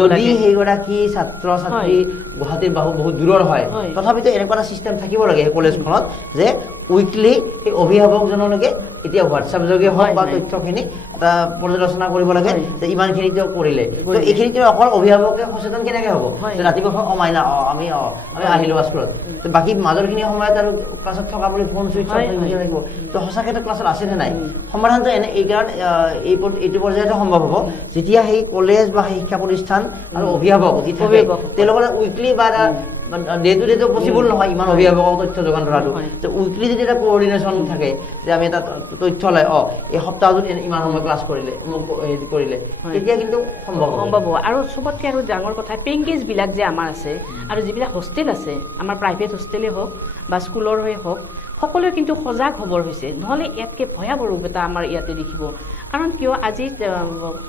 যদি সেইগৰাকী ছাত্ৰ ছাত্ৰী গুৱাহাটীৰ বহুত দূৰৰ হয় তথাপিতো এনেকুৱা এটা চিষ্টেম থাকিব লাগে সেই কলেজখনত যে উইকলি সেই অভিভাৱকজনলৈকে এতিয়া হোৱাটছআপ যোগে হওক বা তথ্যখিনি এটা পৰ্যালোচনা কৰিব লাগে যে ইমানখিনি তেওঁ কৰিলে এইখিনি তেওঁ অকল অভিভাৱকে সচেতন কেনেকৈ হ'ব ৰাতিপুৱা মাইনা আমি আহিলোঁ স্কুলত বাকী মাজৰখিনি সময়ত আৰু ক্লাছত থকা বুলি ফোন চুইচ অফ লাগিব তো সঁচাকৈ ক্লাছত আছেনে নাই সমাধানটো এই কাৰণে এইটো পৰ্যায়তে সম্ভৱ হ'ব যেতিয়া সেই কলেজ বা শিক্ষা প্ৰতিষ্ঠান আৰু অভিভাৱক যি থাকে তেওঁলোকৰ উইকলি বা ডে টু ডেটো পচিবল নহয় ইমান অভিভাৱকক তথ্য যোগান ধৰাটো যে উইকলি যদি এটা কোঅৰ্ডিনেশ্যন থাকে যে আমি এটা তথ্য লয় এই সপ্তাহটোত ইমান সময় ক্লাছ কৰিলে মোক হেৰি কৰিলে তেতিয়া কিন্তু সম্ভৱ হ'ব আৰু চবতকৈ আৰু ডাঙৰ কথা পেংগেজবিলাক যে আমাৰ আছে আৰু যিবিলাক হোষ্টেল আছে আমাৰ প্ৰাইভেট হোষ্টেলেই হওক বা স্কুলৰে হওক সকলোৱে কিন্তু সজাগ হ'বৰ হৈছে নহ'লে ইয়াতকৈ ভয়াৱহ ৰূপ এটা আমাৰ ইয়াতে দেখিব কাৰণ কিয় আজি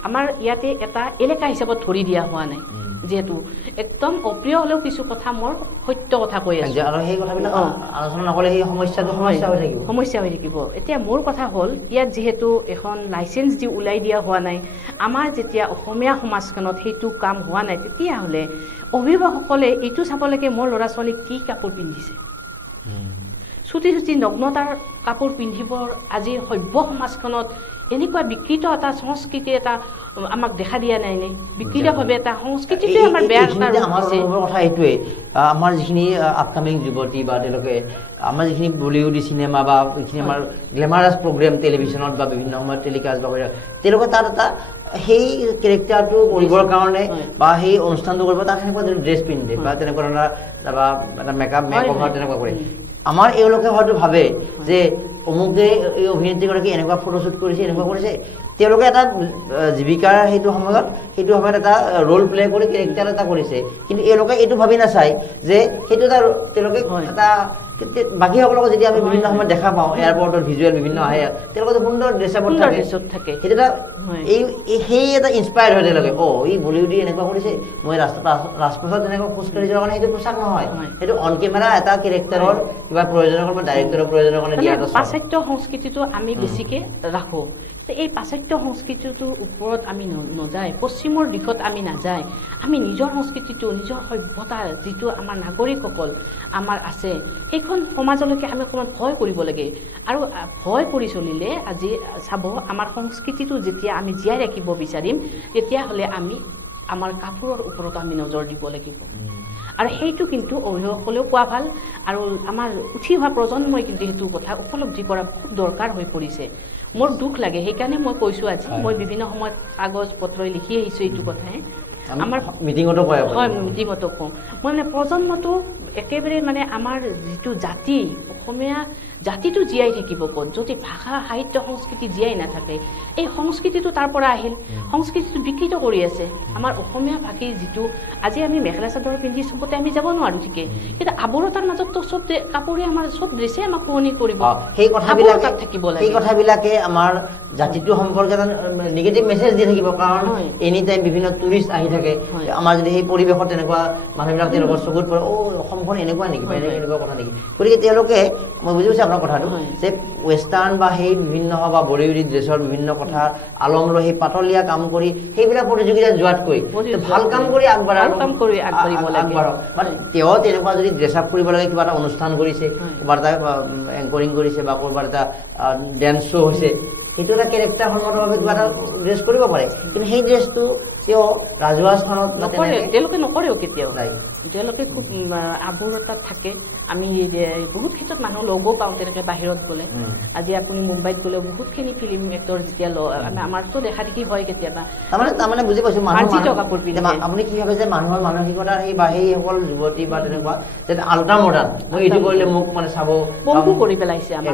আমাৰ ইয়াতে এটা এলেকা হিচাপত ধৰি দিয়া হোৱা নাই যেহেতু একদম অপ্ৰিয় হলেও কিছু কথা মোৰ সত্য কথা কৈ আছো আৰু সেই কথাবিলাক আলোচনা নকলে সেই সমস্যাটো সমস্যা হৈ থাকিব এতিয়া মোৰ কথা হ'ল ইয়াত যেহেতু এখন লাইসেন্স দি উলাই দিয়া হোৱা নাই আমাৰ যেতিয়া অসমীয়া সমাজখনত সেইটো কাম হোৱা নাই তেতিয়াহ'লে অভিভাৱকসকলে এইটো চাব লাগে মোৰ ল'ৰা ছোৱালীক কি কাপোৰ পিন্ধিছে ছুটি নগ্নতাৰ কাপোৰ পিন্ধিবৰ আজি সভ্য সমাজখনত এনেকুৱা বিকৃত এটা সংস্কৃতি এটা আমাক দেখা দিয়া নাই নে বিকৃতভাৱে এটা সংস্কৃতিটো আমাৰ বেয়া আমাৰ কথা এইটোৱে আমাৰ যিখিনি আপকামিং যুৱতী বা তেওঁলোকে আমাৰ যিখিনি বলিউডি চিনেমা বা যিখিনি আমাৰ গ্লেমাৰাছ প্ৰগ্ৰেম টেলিভিশ্যনত বা বিভিন্ন সময়ত টেলিকাষ্ট বা তেওঁলোকে তাত এটা সেই কেৰেক্টাৰটো কৰিবৰ কাৰণে বা সেই অনুষ্ঠানটো কৰিব তাত সেনেকুৱা ড্ৰেছ পিন্ধে বা তেনেকুৱা ধৰণৰ বা এটা মেকআপ মেকঅভাৰ তেনেকুৱা কৰে আমাৰ এওঁলোকে হয়তো ভাবে যে অমুকে এই অভিনেত্ৰীগৰাকী এনেকুৱা ফটোশ্বুট কৰিছে এনেকুৱা কৰিছে তেওঁলোকে এটা জীৱিকাৰ সেইটো সময়ত এটা ৰোল প্লে কৰি কেৰেক্টাৰ এটা কৰিছে কিন্তু এওঁলোকে এইটো ভাবি নাচায় যে সেইটো এটা তেওঁলোকে এটা বাকীসকলক যদি আমি বিভিন্ন সময়ত দেখা পাওঁ এয়াৰপৰ্টৰ ভিজুৱেল বিভিন্ন আহে তেওঁলোকে সুন্দৰ ড্ৰেছআপত থাকে সেইটো এটা সেই এটা ইনস্পায়াৰ হয় তেওঁলোকে এই বলিউডি এনেকুৱা কৰিছে মই ৰাজপথত এনেকুৱা খোজকাঢ়ি যোৱাৰ কাৰণে সেইটো পোচাক নহয় সেইটো অন কেমেৰা এটা কেৰেক্টাৰৰ কিবা প্ৰয়োজনৰ কাৰণে ডাইৰেক্টৰৰ প্ৰয়োজনৰ কাৰণে দিয়াটো পাশ্চাত্য সংস্কৃতিটো আমি বেছিকে ৰাখো এই পাশ্চাত্য সংস্কৃতিটোৰ ওপৰত আমি নযায় পশ্চিমৰ দিশত আমি নাযায় আমি নিজৰ সংস্কৃতিটো নিজৰ সভ্যতা যিটো আমাৰ নাগৰিকসকল আমাৰ আছে সেইখন সমাজলৈকে আমি অকণমান ভয় কৰিব লাগে আৰু ভয় কৰি চলিলে আজি চাব আমাৰ সংস্কৃতিটো যেতিয়া আমি জীয়াই ৰাখিব বিচাৰিম তেতিয়াহ'লে আমি আমাৰ কাপোৰৰ ওপৰত আমি নজৰ দিব লাগিব আৰু সেইটো কিন্তু অভিভাৱকসকলেও কোৱা ভাল আৰু আমাৰ উঠি অহা প্ৰজন্মই কিন্তু সেইটো কথা উপলব্ধি কৰা খুব দৰকাৰ হৈ পৰিছে মোৰ দুখ লাগে সেইকাৰণে মই কৈছোঁ আজি মই বিভিন্ন সময়ত কাগজ পত্ৰ লিখি আহিছোঁ এইটো কথাই আমাৰ মিটিঙতো কয় হয় মিটিঙতো কওঁ মই মানে প্ৰজন্মটো একেবাৰে মানে আমাৰ যিটো জাতি অসমীয়া জাতিটো জীয়াই থাকিব ক'ত যদি ভাষা সাহিত্য সংস্কৃতি জীয়াই নাথাকে এই সংস্কৃতিটো তাৰ পৰা আহিল সংস্কৃতিটো বিকৃত কৰি আছে আমাৰ অসমীয়া ভাষী যিটো আজি আমি মেখেলা চাদৰ পিন্ধি চবতে আমি যাব নোৱাৰো ঠিকে কিন্তু আৱৰতাৰ মাজতো চব কাপোৰে আমাৰ চব ড্ৰেছে আমাক শুৱনি কৰিব সেই কথাবিলাকে আমাৰ জাতিটোৰ সম্পৰ্কে এটা নিগেটিভ মেছেজ দি থাকিব কাৰণ এনি টাইম বিভিন্ন টুৰিষ্ট আহি থাকে আমাৰ যদি সেই পৰিৱেশত তেনেকুৱা মানুহবিলাক তেওঁলোকৰ চকুত পৰে অসমখন এনেকুৱা নেকি এনেকুৱা কথা নেকি গতিকে তেওঁলোকে মই বুজি পাইছোঁ আপোনাৰ কথাটো যে ৱেষ্টাৰ্ণ বা সেই বিভিন্ন বা বলিউডি ড্ৰেছৰ বিভিন্ন কথা আলম লৈ সেই পাতলীয়া কাম কৰি সেইবিলাক প্ৰতিযোগিতাত যোৱাতকৈ ভাল কাম কৰি আগবাঢ়ক মানে তেওঁ তেনেকুৱা যদি ড্ৰেছ আপ কৰিব লাগে কিবা এটা অনুষ্ঠান কৰিছে ক'ৰবাত এটা এংকৰিং কৰিছে বা ক'ৰবাত এটা ডেন্স শ্ব' হৈছে সেইটো এটা কেৰেক্টাৰ সন্মতভাৱে কিবা এটা ড্ৰেছ কৰিব পাৰে কিন্তু সেই ড্ৰেছটো তেওঁ ৰাজহুৱা স্থানত তেওঁলোকে নকৰেও কেতিয়াও তেওঁলোকে খুব আৱৰতাত থাকে আমি বহুত ক্ষেত্ৰত মানুহ লগো পাওঁ তেনেকৈ বাহিৰত গ'লে আজি আপুনি মুম্বাইত গ'লে বহুতখিনি ফিল্ম এক্টৰ যেতিয়া আমাৰতো দেখা দেখি হয় কেতিয়াবা তাৰমানে বুজি পাইছোঁ আপুনি কি ভাবে যে মানুহৰ মানসিকতা সেইসকল যুৱতী বা তেনেকুৱা যে আল্ট্ৰা মডাৰ্ণ মই এইটো কৰিলে মোক মানে চাব বংকু কৰি পেলাইছে আমাৰ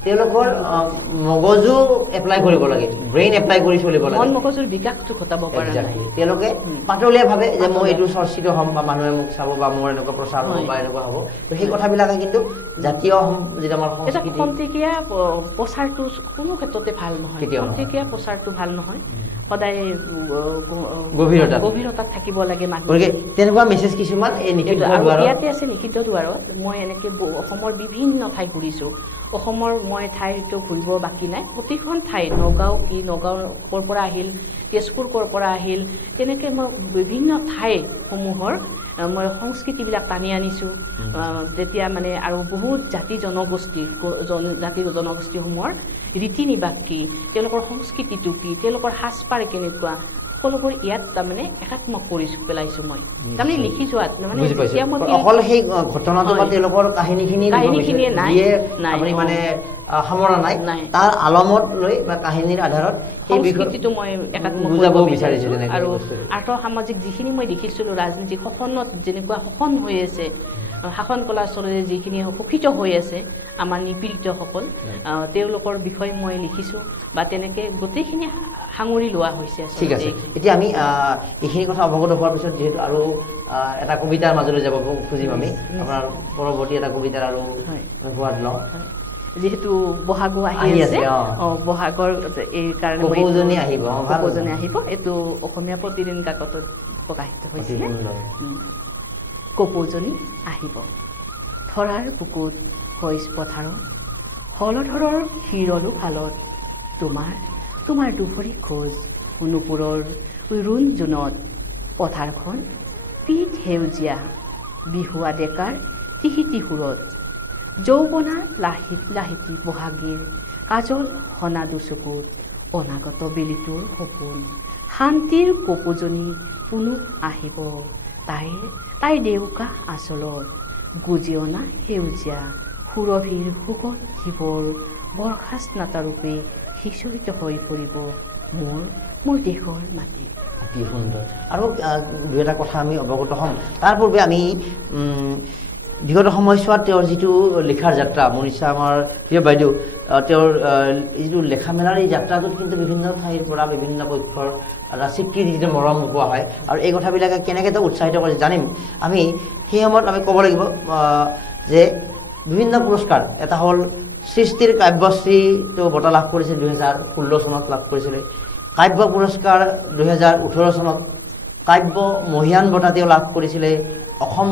তেওঁলোকৰ মগজু এপ্লাই কৰিব লাগে ব্ৰেইন এপ্লাই কৰি চলিব লাগে মন মগজুৰ বিকাশটো ঘটাব পৰা নাই তেওঁলোকে পাতলীয়া ভাবে যে মই এইটো চৰ্চিত হ'ম বা মানুহে মোক চাব বা মোৰ এনেকুৱা প্ৰচাৰ হ'ব বা এনেকুৱা হ'ব সেই কথাবিলাকে কিন্তু জাতীয় যিটো আমাৰ সংস্কৃতি খন্তেকীয়া প্ৰচাৰটো কোনো ক্ষেত্ৰতে ভাল নহয় খন্তেকীয়া প্ৰচাৰটো ভাল নহয় সদায় গভীৰতাত থাকিব লাগে মানুহ তেনেকুৱা মেছেজ কিছুমান ইয়াতে আছে নিষিদ্ধ দুৱাৰত মই এনেকে অসমৰ বিভিন্ন ঠাই ঘূৰিছোঁ অসমৰ মই ঠাইটো ঘূৰিব বাকী নাই প্ৰতিখন ঠাই নগাঁও ক'ৰ পৰা আহিল তেজপুৰ ক'ৰ পৰা আহিল তেনেকৈ মই বিভিন্ন ঠাইসমূহৰ মই সংস্কৃতিবিলাক টানি আনিছোঁ যেতিয়া মানে আৰু বহুত জাতি জনগোষ্ঠীসমূহৰ ৰীতি নিবাস কি তেওঁলোকৰ সংস্কৃতিটো কি তেওঁলোকৰ সাজপাৰ কেনেকুৱা সকলোবোৰ ইয়াত তাৰমানে একাত্মক কৰি পেলাইছোঁ মই তাৰমানে লিখি যোৱাত মানে অকল সেই ঘটনাটো বা তেওঁলোকৰ কাহিনীখিনিয়ে নাই মানে সামৰা নাই তাৰ আলমত লৈ বা কাহিনীৰ আধাৰত সেই সংস্কৃতিটো মই একাত্মক বুজাব বিচাৰিছোঁ আৰু আৰ্থ সামাজিক যিখিনি মই দেখিছিলোঁ ৰাজনীতিক শোষণত যেনেকুৱা শোষণ হৈ আছে শাসন কলাৰ চলতে যিখিনি শোষিত হৈ আছে আমাৰ নিপীড়িতসকল তেওঁলোকৰ বিষয়ে মই লিখিছোঁ বা তেনেকৈ গোটেইখিনি সাঙুৰি লোৱা হৈছে ঠিক আছে এতিয়া আমি এইখিনি কথা অৱগত হোৱাৰ পিছত যিহেতু আৰু এটা কবিতাৰ মাজলৈ যাব খুজিম আমি আপোনাৰ পৰৱৰ্তী এটা কবিতাৰ আৰু সোৱাদ লওঁ যেহেতু বহাগো আহি আছে বহাগৰ এই কাৰণে কপৌজনী আহিব কপৌজনী আহিব এইটো অসমীয়া প্ৰতিদিন কাকতত প্ৰকাশিত হৈছিল কপৌজনী আহিব ধৰাৰ বুকুত শইচ পথাৰত হলধৰৰ শিৰলো ফালত তোমাৰ দুভৰি খোজ নুপুৰৰ ৰুণ জোনত পথাৰখন পিঠ সেউজীয়া বিহুৱা ডেকাৰ টিহিটি সুৰত যৌৱনা লাহিতি বহাগীৰ কাজল হনা দুচকুত অনাগত বেলিটোৰ সপোন শান্তিৰ কপৌজনী পুনুক আহিব তাইৰ দেউকা আচলত গুজি অনা সেউজীয়া সুৰভীৰ সুগত জীৱৰ বৰ্ষাস্নাতৰূপে সিঁচৰিত হৈ পৰিব মোৰ দেশৰ মাটিত অতি সুন্দৰ আৰু দুই এটা কথা আমি অৱগত হ'ম তাৰ পূৰ্বে আমি বিগত সময়ছোৱাত তেওঁৰ যিটো লিখাৰ যাত্ৰা মনীষা আমাৰ প্ৰিয় বাইদেউ তেওঁৰ যিটো লেখা মেলাৰ এই যাত্ৰাটোত কিন্তু বিভিন্ন ঠাইৰ পৰা বিভিন্ন পক্ষৰ এটা স্বীকৃতি যিটো মৰম পোৱা হয় আৰু এই কথাবিলাকে কেনেকৈ তেওঁ উৎসাহিত কৰে জানিম আমি সেই সময়ত আমি ক'ব লাগিব যে বিভিন্ন পুৰস্কাৰ এটা হ'ল সৃষ্টিৰ কাব্যশ্ৰী তেওঁ বঁটা লাভ কৰিছিল 2016 চনত লাভ কৰিছিলে কাব্য পুৰস্কাৰ 2018 চনত কাব্য মহিয়ান বঁটা তেওঁ লাভ কৰিছিলে অসম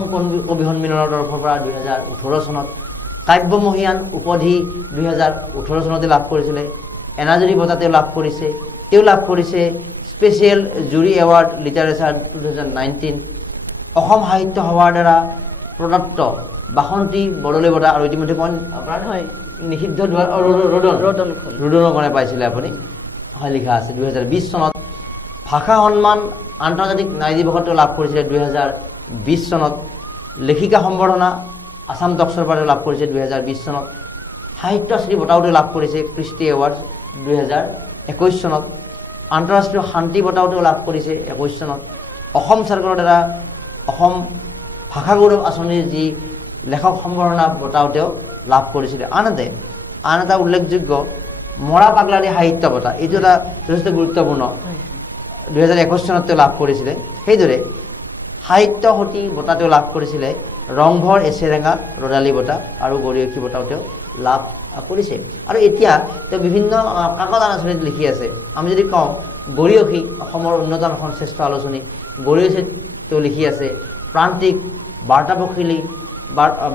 কবি সন্মিলনৰ তৰফৰ পৰা 2018 চনত কাব্য মহিয়ান উপাধি 2018 চনতে লাভ কৰিছিলে এনাজৰী বঁটা তেওঁ লাভ কৰিছে স্পেচিয়েল জুৰি এৱাৰ্ড লিটাৰেচাৰ 2019 অসম সাহিত্য সভাৰ দ্বাৰা প্ৰদত্ত বাসন্তী বৰদলৈ বঁটা আৰু ইতিমধ্যে আপোনাৰ নিষিদ্ধ ৰোদনখনে পাইছিলে আপুনি হয় লিখা আছে 2020 চনত ভাষা সন্মান আন্তৰ্জাতিক নাৰী দিৱসত লাভ কৰিছিলে 2020 চনত লেখিকা সম্বৰ্ধনা আসাম টক্সৰ পৰা লাভ কৰিছে 2020 চনত সাহিত্যশ্ৰী বঁটাও লাভ কৰিছে ক্ৰিষ্টি এৱাৰ্ডছ 2021 চনত আন্তঃৰাষ্ট্ৰীয় শান্তি বঁটাও লাভ কৰিছে 21 চনত অসম চৰকাৰৰ দ্বাৰা অসম ভাষা গৌৰৱ আঁচনিৰ যি লেখক সম্বৰ্ধনা বঁটাও লাভ কৰিছিলে আন এটা উল্লেখযোগ্য মৰা পাগলাৰী সাহিত্য বঁটা এইটো এটা যথেষ্ট গুৰুত্বপূৰ্ণ 2021 চনত লাভ কৰিছিলে সেইদৰে সাহিত্য সতী বঁটা লাভ কৰিছিলে ৰংঘৰ এছেৰেঙা ৰদালি বঁটা আৰু গৰিয়সী বঁটাও লাভ কৰিছে আৰু এতিয়া তেওঁ বিভিন্ন কাকত আলোচনীত লিখি আছে আমি যদি কওঁ গৰিয়সী অসমৰ অন্যতম এখন শ্ৰেষ্ঠ আলোচনী গৰিয়সীত তেওঁ লিখি আছে প্ৰান্তিক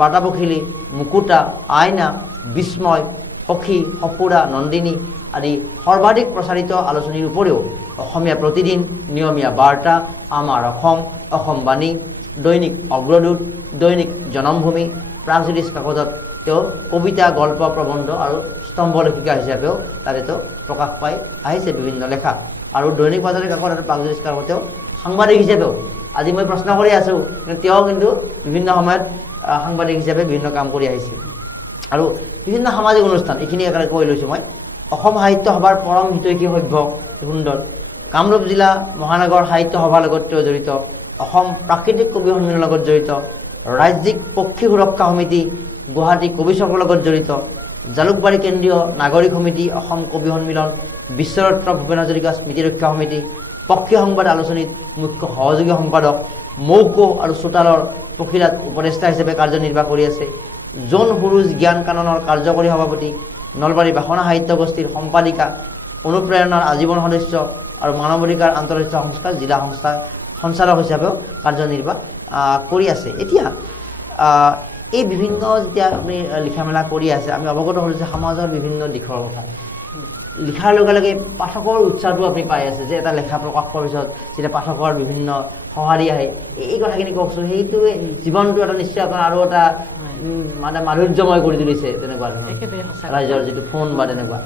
বাৰ্তাপখিলী মুকুতা আইনা বিস্ময় সখী সপুৰা নন্দিনী আদি সৰ্বাধিক প্ৰচাৰিত আলোচনীৰ উপৰিও অসমীয়া প্ৰতিদিন নিয়মীয়া বাৰ্তা আমাৰ অসম বাণী দৈনিক অগ্ৰদূত দৈনিক জনমভূমি প্ৰাগজ্যোতিষ কাকতত তেওঁ কবিতা গল্প প্ৰবন্ধ আৰু স্তম্ভ লেখিকা হিচাপেও তাতে তেওঁ প্ৰকাশ পাই আহিছে বিভিন্ন লেখা আৰু দৈনিক বাতৰি কাকত আৰু প্ৰাগজ্যোতিষ কাকত তেওঁ সাংবাদিক হিচাপেও আজি মই প্ৰশ্ন কৰি আছো তেওঁ কিন্তু বিভিন্ন সময়ত সাংবাদিক হিচাপে বিভিন্ন কাম কৰি আহিছে আৰু বিভিন্ন সামাজিক অনুষ্ঠান এইখিনি একেবাৰে কৈ লৈছোঁ মই অসম সাহিত্য সভাৰ পৰম হিতৈষী সভ্য সুন্দৰ কামৰূপ জিলা মহানগৰ সাহিত্য সভাৰ লগত তেওঁ জড়িত অসম প্ৰাকৃতিক কবি সন্মিলনৰ লগত জড়িত ৰাজ্যিক পক্ষী সুৰক্ষা সমিতি গুৱাহাটী কবি চক্ৰৰ লগত জড়িত জালুকবাৰী কেন্দ্ৰীয় নাগৰিক সমিতি অসম কবি সন্মিলন বিশ্বৰত্ন ভূপেন হাজৰিকা স্মৃতি ৰক্ষা সমিতি পক্ষী সংবাদ আলোচনীত মুখ্য সহযোগী সম্পাদক মৌকো আৰু চোতালৰ পখিলাত উপদেষ্টা হিচাপে কাৰ্যনিৰ্বাহ কৰি আছে জোন সুৰুজ জ্ঞান কাননৰ কাৰ্যকৰী সভাপতি নলবাৰী বাসনা সাহিত্য গোষ্ঠীৰ সম্পাদিকা অনুপ্ৰেৰণাৰ আজীৱন সদস্য আৰু মানৱ অধিকাৰ আন্তঃৰাষ্ট্ৰীয় সংস্থাৰ জিলা সংস্থা সঞ্চালক হিচাপেও কাৰ্যনিৰ্বাহ কৰি আছে এতিয়া এই বিভিন্ন যেতিয়া আপুনি লিখা মেলা কৰি আছে আমি অৱগত হ'লো যে সমাজৰ বিভিন্ন দিশৰ কথা লিখাৰ লগে লগে পাঠকৰ উৎসাহটো আপুনি পাই আছে যে এটা লেখা প্ৰকাশ কৰাৰ পিছত যেতিয়া পাঠকৰ বিভিন্ন সঁহাৰি আহে এই কথাখিনি কওকচোন সেইটোৱে জীৱনটো এটা নিশ্চয় আপোনাৰ আৰু এটা মানে মাধুৰ্যময় কৰি তুলিছে তেনেকুৱা ৰাইজৰ যিটো ফোন বা তেনেকুৱা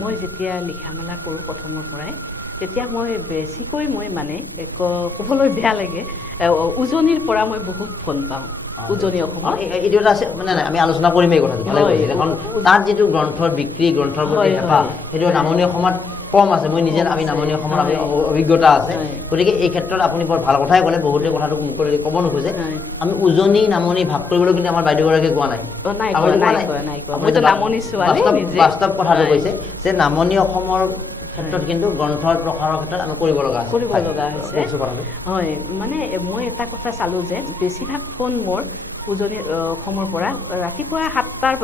মই যেতিয়া লিখা মেলা কৰোঁ প্ৰথমৰ পৰাই তেতিয়া মই বেছিকৈ মই মানে ক'বলৈ বেয়া লাগে উজনিৰ পৰা মই বহুত ফোন পাওঁ উজনি অসমত এইটো এটা আছে মানে আমি আলোচনা কৰিম এই কথাটো ভালে কৈছে কাৰণ তাত যিটো গ্ৰন্থৰ বিক্ৰী গ্ৰন্থৰ প্ৰতি হেঁপাহ সেইটো নামনি অসমত কম আছে মই নিজে আমি নামনি অসমৰ আমি অভিজ্ঞতা আছে গতিকে এই ক্ষেত্ৰত আপুনি বৰ ভাল কথাই ক'লে বহুতে কথাটো মুকলি ক'ব নোখোজে আমি উজনি নামনি ভাগ কৰিবলৈ কিন্তু আমাৰ বাইদেউগৰাকীয়ে কোৱা নাই বাস্তৱ কথাটো কৈছে যে নামনি অসমৰ ক্ষেত্ৰত কিন্তু গ্ৰন্থৰ প্ৰসাৰৰ ক্ষেত্ৰত আমি কৰিব লগা হৈছে হয় মানে মই এটা কথা চালো যে বেছিভাগ ফোন মোৰ উজনিৰ অসমৰ পৰা ৰাতিপুৱা 7টাৰ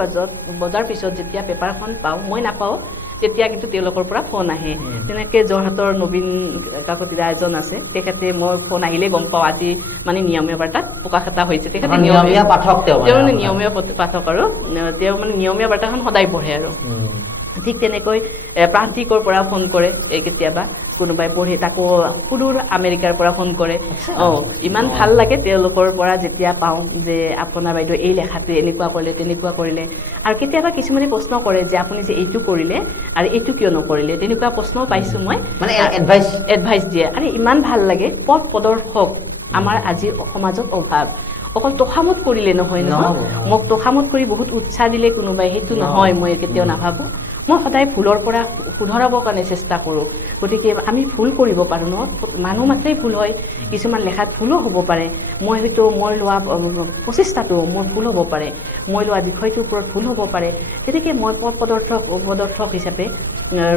বজাৰ পিছত যেতিয়া পেপাৰখন পাওঁ মই নাপাওঁ তেতিয়া কিন্তু তেওঁলোকৰ পৰা ফোন আহে তেনেকৈ যোৰহাটৰ নবীন কাকতিৰা এজন আছে তেখেতে মই ফোন আহিলে গম পাওঁ আজি মানে নিয়মীয়া বাৰ্তাত প্ৰকাশ এটা হৈছে তেখেতে নিয়মীয়া পাঠক তেওঁ নিয়মীয়া পাঠক আৰু তেওঁ মানে নিয়মীয়া বাৰ্তাখন সদায় পঢ়ে আৰু ঠিক তেনেকৈ প্ৰান্তিকৰ পৰা ফোন কৰে কেতিয়াবা কোনোবাই পঢ়ে তাকো সুদূৰ আমেৰিকাৰ পৰা ফোন কৰে ইমান ভাল লাগে তেওঁলোকৰ পৰা যেতিয়া পাওঁ যে আপোনাৰ বাইদেউ এই লেখাটোৱে এনেকুৱা কৰিলে তেনেকুৱা কৰিলে আৰু কেতিয়াবা কিছুমানে প্ৰশ্ন কৰে যে আপুনি যে এইটো কৰিলে আৰু এইটো কিয় নকৰিলে তেনেকুৱা প্ৰশ্নও পাইছোঁ মই মানে এডভাইচ দিয়ে আৰু ইমান ভাল লাগে পথ প্ৰদৰ্শক আমাৰ আজি সমাজত অভাৱ অকল তোষামত কৰিলে নহয় মোক তোষামত কৰি বহুত উৎসাহ দিলে কোনোবাই সেইটো নহয় মই কেতিয়াও নাভাবোঁ মই সদায় ভুলৰ পৰা শুধৰাবৰ কাৰণে চেষ্টা কৰোঁ গতিকে আমি ভুল কৰিব পাৰোঁ ন মানুহ মাত্ৰেই ভুল হয় কিছুমান লেখাত ভুলো হ'ব পাৰে মই হয়তো মই লোৱা প্ৰচেষ্টাটো মোৰ ভুল হ'ব পাৰে মই লোৱা বিষয়টোৰ ওপৰত ভুল হ'ব পাৰে তেনেকৈ মই পথ প্ৰদৰ্শক হিচাপে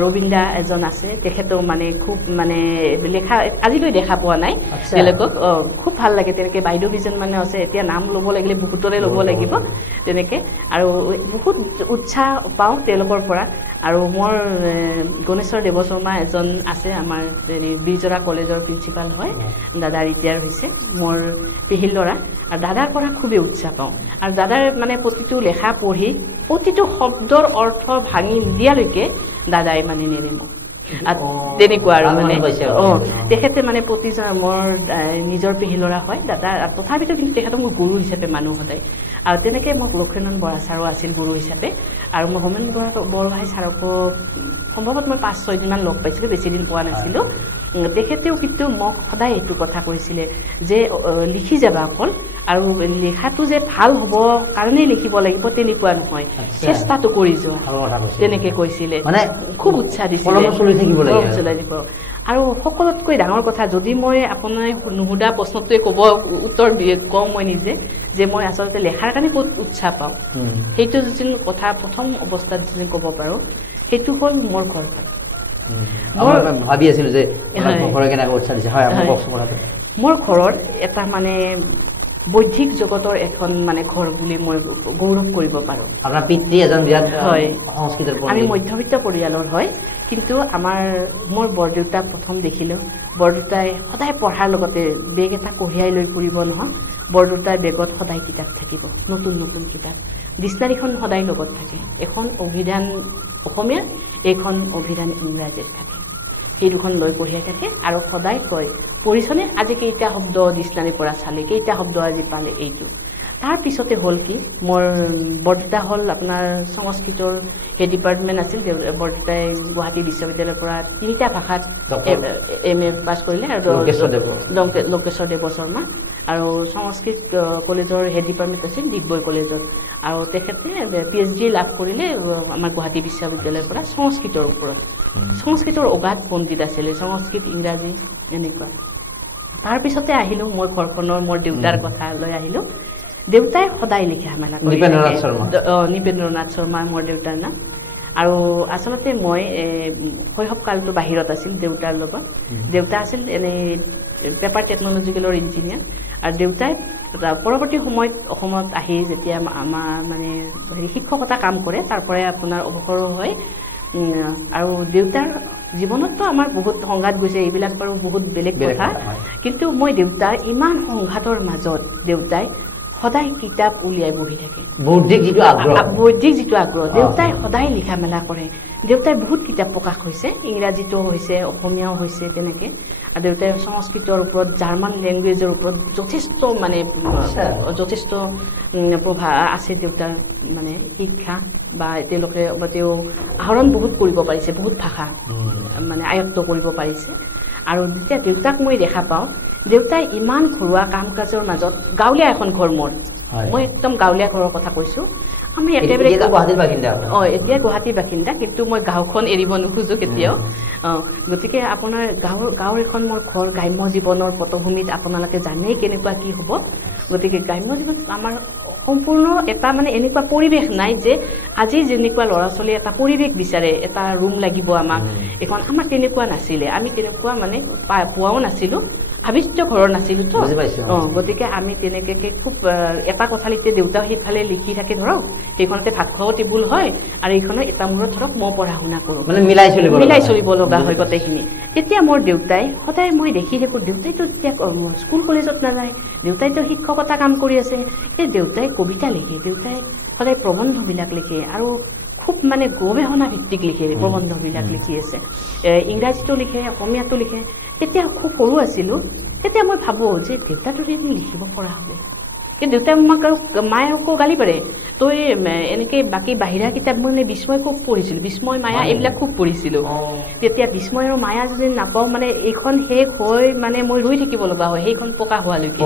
ৰবীন্দ্ৰ এজন আছে তেখেতেও মানে খুব মানে লেখা আজিলৈ দেখা পোৱা নাই বেলেগক খুব ভাল লাগে তেনেকৈ বাইদেউ কেইজন মানে আছে এতিয়া নাম ল'ব লাগিলে বহুতৰে ল'ব লাগিব তেনেকৈ আৰু বহুত উৎসাহ পাওঁ তেওঁলোকৰ পৰা আৰু মোৰ গণেশ্বৰ দেৱ শৰ্মা এজন আছে আমাৰ বীৰজৰা কলেজৰ প্ৰিন্সিপাল হয় দাদা ৰিটায়াৰ হৈছে মোৰ পেহীৰ ল'ৰা আৰু দাদাৰ পৰা খুবেই উৎসাহ পাওঁ আৰু দাদাৰ মানে প্ৰতিটো লেখা পঢ়ি প্ৰতিটো শব্দৰ অৰ্থ ভাঙি নিদিয়ালৈকে দাদাই মানে নেৰে মোক তেনেকুৱা আৰু মানে তেখেতে মানে প্ৰতিজন মোৰ নিজৰ পেহী ল'ৰা হয় দাদা তথাপিতো কিন্তু তেখেতক মোৰ গুৰু হিচাপে মানুহ সদায় আৰু তেনেকৈ মোক লক্ষ্মীনাৰায়ণ বৰা ছাৰো আছিল গুৰু হিচাপে আৰু মই হোমেন বৰগোহাঁই ছাৰকো সম্ভৱত মই 5-6 দিনমান লগ পাইছিলোঁ বেছি দিন পোৱা নাছিলোঁ তেখেতেও কিন্তু মোক সদায় এইটো কথা কৈছিলে যে লিখি যাবা অকল আৰু লেখাটো যে ভাল হ'ব কাৰণেই লিখিব লাগিব তেনেকুৱা নহয় চেষ্টাটো কৰি যোৱা তেনেকৈ কৈছিলে মানে খুব উৎসাহ দিছিলে আৰু সকলোতকৈ ডাঙৰ কথা যদি মই আপোনাৰ নুসুধা প্ৰশ্নটোৱে উত্তৰ কওঁ মই নিজে যে মই আচলতে লেখাৰ কাৰণে বহুত উৎসাহ পাওঁ সেইটো যদি কথা প্ৰথম অৱস্থাত যদি ক'ব পাৰোঁ সেইটো হ'ল মোৰ ঘৰখন ভাবি আছিলোঁ যে মোৰ ঘৰৰ এটা মানে বৌদ্ধিক জগতৰ এখন মানে ঘৰ বুলি মই গৌৰৱ কৰিব পাৰোঁ আপোনাৰ পিতৃ এজন বিৰাট সংস্কৃতৰ আমি মধ্যবিত্ত পৰিয়ালৰ হয় কিন্তু মোৰ বৰদেউতাক প্ৰথম দেখিলোঁ বৰদেউতাই সদায় পঢ়াৰ লগতে বেগ এটা কঢ়িয়াই লৈ ফুৰিব নহয় বৰদেউতাৰ বেগত সদায় কিতাপ থাকিব নতুন নতুন কিতাপ ডিক্সনাৰীখন সদায় লগত থাকে এখন অভিধান অসমীয়া এখন অভিধান ইংৰাজীত থাকে সেই দুখন লৈ কঢ়িয়াই থাকে আৰু সদায় কয় পঢ়িছনে আজি কেইটা শব্দ ডিক্সনাৰীৰ পৰা চালে কেইটা শব্দ আজি পালে এইটো তাৰ পিছতে হ'ল কি মোৰ বৰদেউতা হ'ল আপোনাৰ সংস্কৃতৰ হেড ডিপাৰ্টমেণ্ট আছিল বৰদেউতাই গুৱাহাটী বিশ্ববিদ্যালয়ৰ পৰা 3টা ভাষাত MA পাছ কৰিলে আৰু লংকেশ্বৰ দেৱ শৰ্মা আৰু সংস্কৃত কলেজৰ হেড ডিপাৰ্টমেণ্ট আছিল ডিগবৈ কলেজত আৰু তেখেতে PhD লাভ কৰিলে আমাৰ গুৱাহাটী বিশ্ববিদ্যালয়ৰ পৰা সংস্কৃতৰ ওপৰত সংস্কৃতৰ অগাধ পণ্ডিত আছিলে সংস্কৃত ইংৰাজী এনেকুৱা তাৰপিছতে আহিলোঁ মই ঘৰখনৰ মোৰ দেউতাৰ কথা লৈ আহিলোঁ দেউতাই সদায় লিখা মেলা নিপেন্দ্ৰনাথ শৰ্মা মোৰ দেউতাৰ নাম আৰু আচলতে মই শৈশৱকালটো বাহিৰত আছিল দেউতাৰ লগত দেউতা আছিল এনেই পেপাৰ টেকনলজিকেলৰ ইঞ্জিনিয়াৰ আৰু দেউতাই পৰৱৰ্তী সময়ত অসমত আহি যেতিয়া আমাৰ মানে শিক্ষকতা কাম কৰে তাৰ পৰাই আপোনাৰ অৱসৰো হয় আৰু দেউতাৰ জীৱনততো আমাৰ বহুত সংঘাত গৈছে এইবিলাক বাৰু বহুত বেলেগ কথা কিন্তু মই দেউতাৰ ইমান সংঘাতৰ মাজত দেউতাই সদায় কিতাপ উলিয়াই বহি থাকে বৌদ্ধিক যিটো আগ্ৰহ দেউতাই সদায় লিখা মেলা কৰে দেউতাই বহুত কিতাপ প্ৰকাশ হৈছে ইংৰাজীতো হৈছে অসমীয়াও হৈছে তেনেকৈ আৰু দেউতাই সংস্কৃতৰ ওপৰত জাৰ্মান লেংগুৱেজৰ ওপৰত যথেষ্ট মানে যথেষ্ট প্ৰভাৱ আছে দেউতাৰ মানে শিক্ষা বা তেওঁ আহৰণ বহুত কৰিব পাৰিছে বহুত ভাষা মানে আয়ত্ব কৰিব পাৰিছে আৰু যেতিয়া দেউতাক মই দেখা পাওঁ দেউতাই ইমান ঘৰুৱা কাম কাজৰ মাজত গাঁৱলীয়া এখন ঘৰ মোৰ মই একদম গাঁৱলীয়া ঘৰৰ কথা কৈছোঁ আমি একেবাৰে এতিয়া গুৱাহাটীৰ বাসিন্দা কিন্তু মই গাঁওখন এৰিব নোখোজোঁ কেতিয়াও গতিকে আপোনাৰ গাঁৱৰ এখন মোৰ ঘৰ গ্ৰাম্য জীৱনৰ পটভূমিত আপোনালোকে জানেই কেনেকুৱা কি হ'ব গতিকে গ্ৰাম্য জীৱন আমাৰ সম্পূৰ্ণ এটা মানে এনেকুৱা পৰিৱেশ নাই যে আজি যেনেকুৱা ল'ৰা ছোৱালীয়ে এটা পৰিৱেশ বিচাৰে এটা ৰুম লাগিব আমাক এখন আমাৰ তেনেকুৱা নাছিলে আমি তেনেকুৱা মানে পোৱাও নাছিলোঁ আৱিষ্ট ঘৰৰ নাছিলোঁতো গতিকে আমি তেনেকৈ খুব এটা কোঠালিতে দেউতা সেইফালে লিখি থাকে ধৰক সেইখনতে ভাত খোৱাও টেবুল হয় আৰু এইখনৰ এটা মূৰত ধৰক মই পঢ়া শুনা কৰোঁ মানে মিলাই চলিব লগা হয় গোটেইখিনি তেতিয়া মোৰ দেউতাই সদায় মই দেখি থাকোঁ দেউতাইতো তেতিয়া স্কুল কলেজত নাযায় দেউতাইতো শিক্ষকতা কাম কৰি আছে সেই দেউতাই কবিতা লিখে দেউতাই সদায় প্ৰবন্ধবিলাক লিখে আৰু খুব মানে গৱেষণা ভিত্তিক লিখে প্ৰবন্ধবিলাক লিখি আছে ইংৰাজীতো লিখে অসমীয়াতো লিখে তেতিয়া খুব সৰু আছিলোঁ তেতিয়া মই ভাবোঁ যে দেউতাটো যদি লিখিব পৰা হ'লে কিন্তু দেউতাই আমাক আৰু মায়ে আকৌ গালি পাৰে তই এনেকৈ বাকী বাহিৰা কিতাপ মই বিস্ময় খুব পঢ়িছিলোঁ বিস্ময় মায়া এইবিলাক খুব পঢ়িছিলোঁ তেতিয়া বিস্ময় আৰু মায়া যদি নাপাওঁ মানে এইখন শেষ হৈ মানে মই ৰৈ থাকিব লগা হয় সেইখন প্ৰকাশ হোৱালৈকে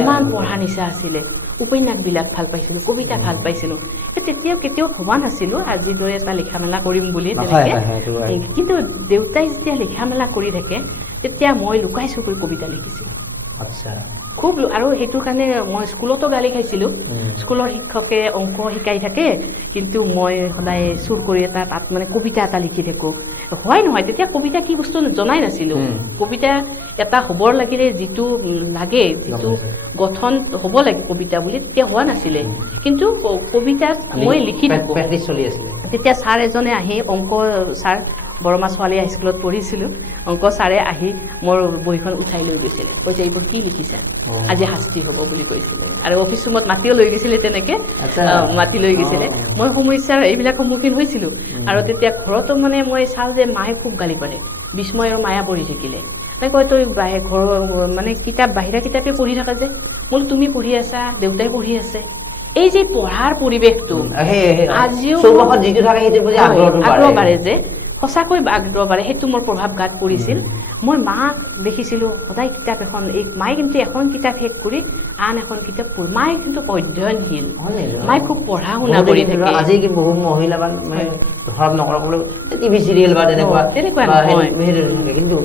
ইমান পঢ়া নিচা আছিলে উপন্যাসবিলাক ভাল পাইছিলোঁ কবিতা ভাল পাইছিলোঁ তেতিয়াও কেতিয়াও ভবা নাছিলোঁ আজিৰ দৰে এটা লিখা মেলা কৰিম বুলি তেনেকৈ কিন্তু দেউতাই যেতিয়া লিখা মেলা কৰি থাকে তেতিয়া মই লুকাই চুকুৰি কবিতা লিখিছিলোঁ খুব আৰু সেইটোৰ কাৰণে মই স্কুলতো গালি খাইছিলোঁ স্কুলৰ শিক্ষকে অংক শিকাই থাকে কিন্তু মই সদায় চুৰ কৰি এটা তাত মানে কবিতা এটা লিখি থাকোঁ হয় নহয় তেতিয়া কবিতা কি বস্তু জনাই নাছিলোঁ কবিতা এটা হ'বৰ লাগিলে যিটো লাগে যিটো গঠন হ'ব লাগে কবিতা বুলি তেতিয়া হোৱা নাছিলে কিন্তু কবিতাত মই লিখি থাকোঁ তেতিয়া ছাৰ এজনে আহি অংক ছাৰ বৰমা ছোৱালী হাইস্কুলত পঢ়িছিলোঁ অংক ছাৰে আহি মোৰ বহীখন উঠাই লৈ গৈছিলে কৈছে এইবোৰ কি লিখিছা আজি শাস্তি হ'ব বুলি কৈছিলে আৰু অফিচ ৰুমত মাতিও লৈ গৈছিলে তেনেকৈ মাতি লৈ গৈছিলে মই সমস্যাৰ এইবিলাক সন্মুখীন হৈছিলোঁ আৰু তেতিয়া ঘৰতো মানে মই চাওঁ যে মায়ে খুব গালি পাৰে বিস্ময় আৰু মায়া পঢ়ি থাকিলে তাই কয় তই ঘৰৰ মানে কিতাপ বাহিৰা কিতাপে পঢ়ি থাকা যে বোলো তুমি পঢ়ি আছা দেউতাই পঢ়ি আছে এই যে পঢ়াৰ পৰিৱেশটো আজিও আগ্ৰহ বাঢ়ে যে সঁচাকৈ আগ্ৰহ বাঢ়ে সেইটো মোৰ প্ৰভাৱ গাত পৰিছিল মই মাক দেখিছিলোঁ সদায় কিতাপ এখন এই মায়ে কিন্তু এখন কিতাপ শেষ কৰি আন এখন কিতাপ পঢ়ি মায়ে কিন্তু অধ্যয়নশীল মায়ে খুব পঢ়া শুনা কৰি থাকে আজি কি বহু মহিলা ঘৰত নকৰাবলৈ টিভি চিৰিয়েল বা তেনেকুৱা নহয় কিন্তু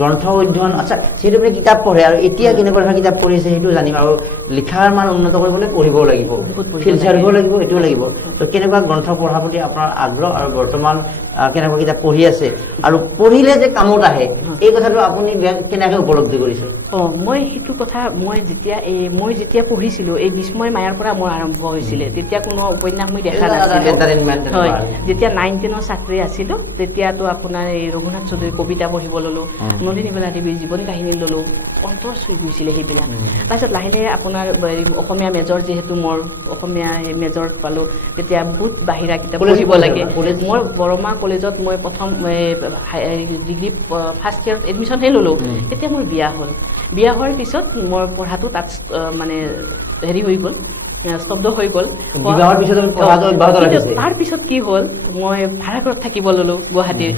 গ্ৰন্থ অধ্যয়ন আচ্ছা যিহেতু আপুনি কিতাপ পঢ়ে আৰু এতিয়া কেনেকুৱা ধৰণৰ কিতাপ পঢ়ি আছে সেইটো জানিম আৰু লিখাৰ মান উন্নত কৰিবলৈ পঢ়িব লাগিব ফিল্টাৰ কৰিব লাগিব এইটোও লাগিব তো কেনেকুৱা গ্ৰন্থ পঢ়াৰ প্ৰতি আপোনাৰ আগ্ৰহ আৰু বৰ্তমান কেনেকুৱা কিতাপ পঢ়ি আছে আৰু পঢ়িলে যে কামত আহে এই কথাটো আপুনি কেনেকৈ উপলব্ধি কৰিছে মই সেইটো কথা মই যেতিয়া পঢ়িছিলোঁ এই বিস্ময় মায়াৰ পৰা মোৰ আৰম্ভ হৈছিলে তেতিয়া কোনো উপন্যাস মই দেখা নাছিলোঁ হয় যেতিয়া 9-10 ছাত্ৰী আছিলোঁ তেতিয়াতো আপোনাৰ এই ৰঘুনাথ চৌধুৰীৰ কবিতা পঢ়িব ল'লোঁ নলিনী বেলা দেৱীৰ জীৱনী কাহিনী ল'লোঁ অন্তৰ চুই গৈছিলে সেইবিলাক তাৰপিছত লাহে লাহে আপোনাৰ অসমীয়া মেজৰ যিহেতু মোৰ অসমীয়া মেজৰ পালোঁ তেতিয়া বহুত বাহিৰা কিতাপ পঢ়িব লাগে মই বৰমা কলেজত মই প্ৰথম ডিগ্ৰী ফাৰ্ষ্ট ইয়াৰত এডমিশ্যনহে ল'লোঁ তেতিয়া মোৰ বিয়া হ'ল বিয়া হোৱাৰ পিছত মোৰ পঢ়াটো তাত মানে হেৰি হৈ গ'ল স্তব্ধ হৈ গ'ল তাৰপিছত কি হ'ল মই ভাড়াঘৰত থাকিব ল'লোঁ গুৱাহাটীৰ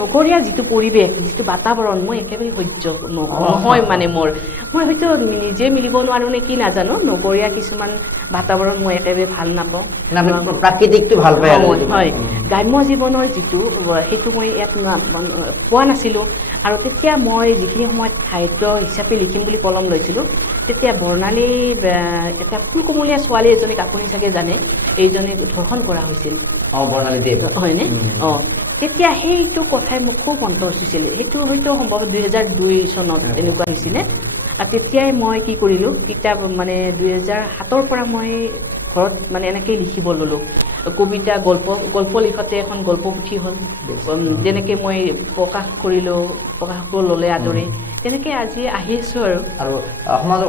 নগৰীয়া যিটো পৰিৱেশ যিটো বাতাবৰণ মই একেবাৰে সহ্য নহয় মানে মই হয়তো নিজে মিলিব নোৱাৰোঁ নে কি নাজানো নগৰীয়া কিছুমান বাতাবৰণ মই একেবাৰে ভাল নাপাওঁ প্ৰাকৃতিকটো ভাল পায় হয় গ্ৰাম্য জীৱনৰ যিটো সেইটো মই ইয়াত পোৱা নাছিলোঁ আৰু তেতিয়া মই যিখিনি সময়ত সাহিত্য হিচাপে লিখিম বুলি কলম লৈছিলোঁ তেতিয়া বৰ্ণালী এটা ফুলকুমলীয়া ছোৱালী এজনীক আপুনি চাগে জানে এইজনী ধৰ্ষণ কৰা হৈছিল হয়নে তেতিয়া সেইটো কথাই মোক খুব অন্তৰ চুইছিলে সেইটো হয়তো সম্ভৱ 2002 চনত এনেকুৱা হৈছিলে আৰু তেতিয়াই মই কি কৰিলোঁ কিতাপ মানে 2007ৰ পৰা মই ঘৰত মানে এনেকৈ লিখিব ল'লোঁ কবিতা গল্প লিখোঁতে এখন গল্প পুথি হ'ল যেনেকৈ মই প্ৰকাশ কৰিলোঁ প্ৰকাশ ল'লে আদৰি তেনেকৈ আজি আহিছোঁ আৰু সমাজৰ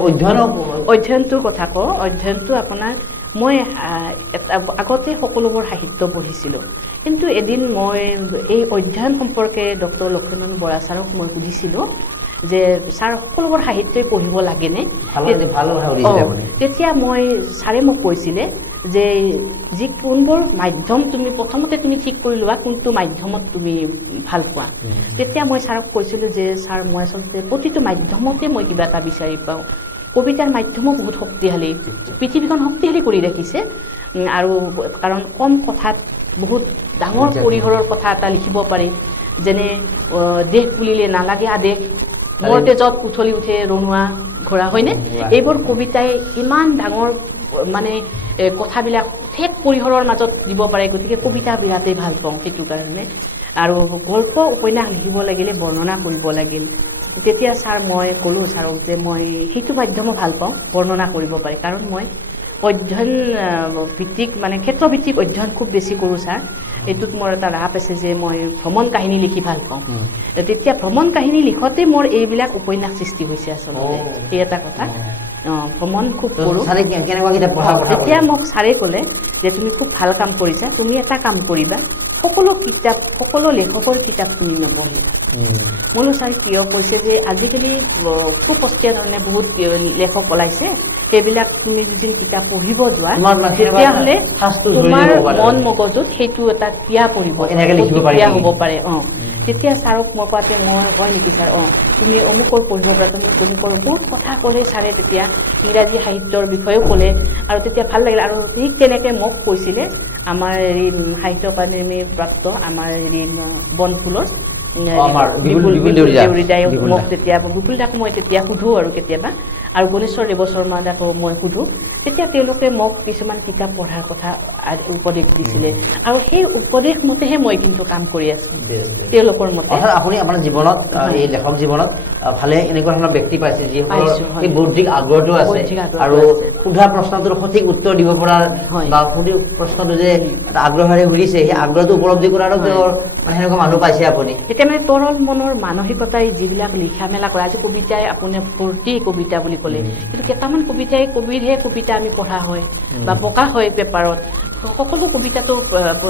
অধ্যয়নটোৰ কথা কওঁ অধ্যয়নটো আপোনাৰ মই আগতে সকলোবোৰ সাহিত্য পঢ়িছিলোঁ কিন্তু এদিন মই এই অধ্যয়ন সম্পৰ্কে ডক্টৰ লক্ষ্মীনাৰায়ণ বৰা ছাৰক মই সুধিছিলোঁ যে ছাৰ সকলোবোৰ সাহিত্যই পঢ়িব লাগেনে তেতিয়া মই ছাৰে মোক কৈছিলে যে কোনবোৰ মাধ্যম তুমি প্ৰথমতে তুমি ঠিক কৰি লোৱা কোনটো মাধ্যমত তুমি ভাল পোৱা তেতিয়া মই ছাৰক কৈছিলোঁ যে ছাৰ মই আচলতে প্ৰতিটো মাধ্যমতে মই কিবা এটা বিচাৰি পাওঁ কবিতাৰ মাধ্যমো বহুত শক্তিশালী পৃথিৱীখন শক্তিশালী কৰি ৰাখিছে আৰু কাৰণ কম কথাত বহুত ডাঙৰ পৰিসৰৰ কথা এটা লিখিব পাৰি যেনে দেশ বুলিলে নালাগে আদেশ মোৰ তেজত উঠলি উঠে ৰণুৱা ঘোঁৰা হয়নে এইবোৰ কবিতাই ইমান ডাঙৰ মানে কথাবিলাক ঠেক পৰিসৰৰ মাজত দিব পাৰে গতিকে কবিতা বিৰাটেই ভাল পাওঁ সেইটো কাৰণে আৰু গল্প উপন্যাস লিখিব লাগিলে বৰ্ণনা কৰিব লাগিল তেতিয়া ছাৰ মই ক'লো ছাৰক যে মই সেইটো মাধ্যমো ভাল পাওঁ বৰ্ণনা কৰিব পাৰি কাৰণ মই অধ্যয়ন ভিত্তিক মানে ক্ষেত্ৰভিত্তিক অধ্যয়ন খুব বেছি কৰোঁ ছাৰ এইটোত মোৰ এটা ৰাপ আছে যে মই ভ্ৰমণ কাহিনী লিখি ভাল পাওঁ তেতিয়া ভ্ৰমণ কাহিনী লিখোঁতে মোৰ এইবিলাক উপন্যাস সৃষ্টি হৈছে আচলতে এই এটা কথা ভ্ৰমণ খুব কৰোঁ তেতিয়া মোক ছাৰে ক'লে যে তুমি খুব ভাল কাম কৰিছা তুমি এটা কাম কৰিবা সকলো কিতাপ সকলো লেখকৰ কিতাপ তুমি নপঢ়িবা মোলো ছাৰ কিয় কৈছে যে আজিকালি খুব সস্তীয়া ধৰণে বহুত লেখক ওলাইছে সেইবিলাক তুমি যদি কিতাপ পঢ়িব যোৱা তেতিয়াহ'লে তোমাৰ মন মগজুত সেইটো এটা ক্ৰিয়া পৰিব ক্ৰিয়া হ'ব পাৰে তেতিয়া ছাৰক মই কোৱাতে মই হয় নেকি ছাৰ তুমি অমুকৰ পঢ়িব পাৰা তুমি অমুকৰ বহুত কথা ক'লে ছাৰে তেতিয়া ইংৰাজী সাহিত্যৰ বিষয়েও ক'লে আৰু তেতিয়া ভাল লাগিল আৰু ঠিক তেনেকৈ মোক কৈছিলে আমাৰ হেৰি সাহিত্য একাডেমী প্ৰাপ্ত আমাৰ হেৰি বনফুলৰ বিপুল দেউৰীদায়ক মোক তেতিয়া বিপুল দাক মই তেতিয়া সোধোঁ আৰু কেতিয়াবা আৰু গণেশ্বৰ দেৱ শৰ্মা দাকো মই সোধোঁ তেতিয়া তেওঁলোকে মোক কিছুমান কিতাপ পঢ়াৰ কথা উপদেশ দিছিলে আৰু সেই উপদেশ মতেহে মই কিন্তু কাম কৰি আছোঁ তেওঁলোকৰ মতে আপুনি আপোনাৰ জীৱনত এই লেখক জীৱনত ভালে এনেকুৱা ধৰণৰ ব্যক্তি পাইছে যিসকলৰ এই বৌদ্ধিক আগ্ৰহটো আছে আৰু সোধা প্ৰশ্নটোৰ সঠিক উত্তৰ দিব পৰাৰ বা সঠিক প্ৰশ্নটো যে এটা আগ্ৰহেৰে সুধিছে সেই আগ্ৰহটো উপলব্ধি কৰাৰো তেওঁৰ মানে সেনেকুৱা মানুহ পাইছে আপুনি এতিয়া মানে তৰল মনৰ মানসিকতাই যিবিলাক লিখা মেলা কৰে আজি কবিতাই আপোনাৰ ভৰ্তি কবিতা বুলি ক'লে কিন্তু কেইটামান কবিতাই কবিৰহে কবিতা আমি পঢ়া হয় বা প্ৰকাশ হয় পেপাৰত সকলো কবিতাটো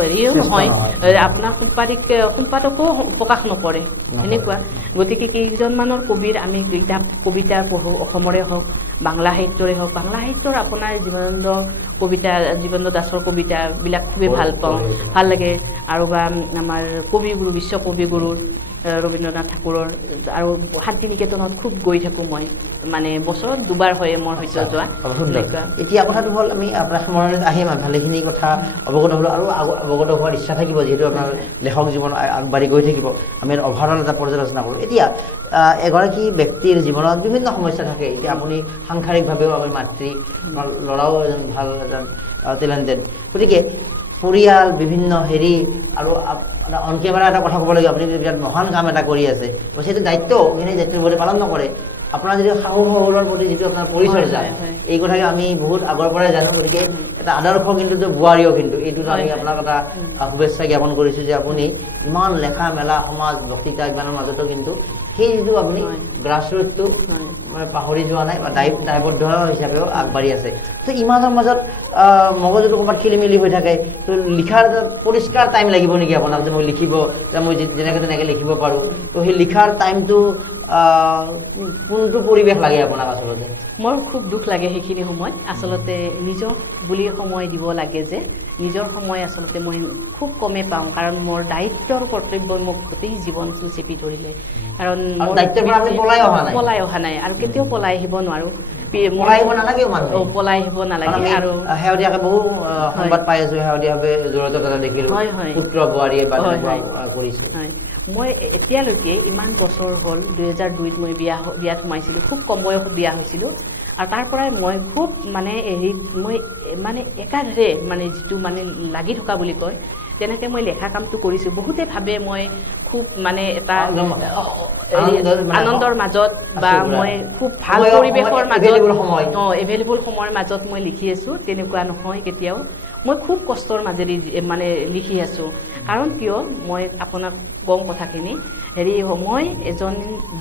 হেৰিও নহয় আপোনাৰ সম্পাদকো প্ৰকাশ নকৰে এনেকুৱা গতিকে কেইজনমানৰ কবিৰ আমি কবিতা পঢ়োঁ অসমৰে হওক বাংলা সাহিত্যৰে হওক বাংলা সাহিত্যৰ আপোনাৰ জীবনানন্দ দাসৰ কবিতাবিলাক খুবেই ভাল পাওঁ ভাল লাগে আৰু বা আমাৰ কবিগুৰু বিশ্ব কবিগুৰুৰ ৰবীন্দ্ৰনাথ ঠাকুৰৰ আৰু শান্তি নিকেতনত খুব গৈ থাকোঁ মই মানে বছৰত দুবাৰ হয় মোৰ সৈতে যোৱা এতিয়া কথাটো হ'ল আমি আপোনাৰ সামৰণিত আহিম ভালেখিনি কথা অৱগত হ'লোঁ আৰু অৱগত হোৱাৰ ইচ্ছা থাকিব যিহেতু আপোনাৰ লেখক জীৱন আগবাঢ়ি গৈ থাকিব আমি অভাৰঅল এটা পৰ্যালোচনা কৰোঁ এতিয়া এগৰাকী ব্যক্তিৰ জীৱনত বিভিন্ন সমস্যা থাকে এতিয়া আপুনি সাংসাৰিকভাৱেও আপুনি মাতৃ ল'ৰাও এজন ভাল এজন টেলেণ্টেড গতিকে পৰিয়াল বিভিন্ন হেৰি আৰু অন কেমেৰা এটা কথা ক'ব লাগে আপুনি বিৰাট মহান কাম এটা কৰি আছে সেইটো দায়িত্ব সেই দায়িত্বৰ প্ৰতি পালন নকৰে আপোনাৰ যদি শাহু শহুৰৰ প্ৰতি যিটো আপোনাৰ পৰিচৰ্যা এই কথাকে আমি বহুত আগৰ পৰাই জানো গতিকে এটা আদৰ্শ কিন্তু বোৱাৰীও কিন্তু এইটোত আমি আপোনাক এটা শুভেচ্ছা জ্ঞাপন কৰিছোঁ যে আপুনি ইমান লেখা মেলা সমাজ বক্তৃতা ইমানৰ মাজতো কিন্তু সেই যিটো আপুনি গ্ৰাছৰুটটো পাহৰি যোৱা নাই বা দায়বদ্ধ হিচাপেও আগবাঢ়ি আছে তো ইমানৰ মাজত মগজুটো ক'ৰবাত খেলি মেলি হৈ থাকে তো লিখাৰ এটা পৰিষ্কাৰ টাইম লাগিব নেকি আপোনাক যে মই লিখিব যে মই যেনেকৈ তেনেকৈ লিখিব পাৰোঁ তো সেই লিখাৰ টাইমটো কোনটো পৰিৱেশ লাগে আপোনাক আচলতে মোৰ খুব দুখ লাগে সেইখিনি সময়ত আচলতে নিজক বুলি সময় দিব লাগে যে নিজৰ সময় আচলতে মই খুব কমে পাওঁ কাৰণ মোৰ দায়িত্বৰ কৰ্তব্যই মোক গোটেই জীৱনটো চেপি ধৰিলে কাৰণ পলাই অহা নাই আৰু কেতিয়াও পলাই আহিব নোৱাৰোঁ পলাই আহিব নালাগে আৰু শেহতীয়াকৈ বহু সংবাদ পাই আছোঁ শেহতীয়াভাৱে জড়িত দেখিলোঁ পুত্ৰ বোৱাৰীয়ে কৰিছে মই এতিয়ালৈকে ইমান বছৰ হ'ল 2002ত মই বিয়াত সোমাইছিলোঁ খুব কম বয়সত বিয়া হৈছিলোঁ আৰু তাৰ পৰাই মই খুব মানে মই মানে একাধাৰে মানে যিটো মানে লাগি থকা বুলি কয় তেনেকৈ মই লেখা কামটো কৰিছোঁ বহুতে ভাবে মই খুব মানে এটা আনন্দৰ মাজত বা মই খুব ভাল পৰিৱেশৰ মাজত এভেইলেবল সময়ৰ মাজত মই লিখি আছোঁ তেনেকুৱা নহয় কেতিয়াও মই খুব কষ্টৰ মাজেদি মানে লিখি আছোঁ কাৰণ কিয় মই আপোনাক কম কথাখিনি মই এজন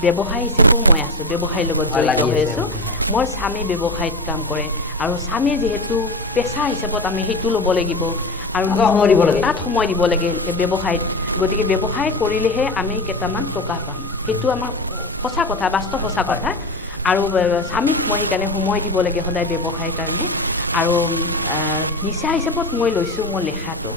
ব্যৱসায়ী হিচাপেও মই আছোঁ ব্যৱসায়ীৰ লগত জড়িত হৈ আছোঁ মোৰ স্বামী ব্যৱসায়ত কাম কৰে আৰু স্বামী যিহেতু পেচা হিচাপত আমি সেইটো ল'ব লাগিব আৰু তাত সময় দিব লাগে ব্যৱসায়ত গতিকে ব্যৱসায় কৰিলেহে আমি কেইটামান টকা পাম সেইটো আমাৰ সঁচা কথা বাস্তৱ সঁচা কথা আৰু স্বামীক মই সেইকাৰণে সময় দিব লাগে সদায় ব্যৱসায়ৰ কাৰণে আৰু নিচা হিচাপত মই লৈছোঁ মোৰ লেখাটো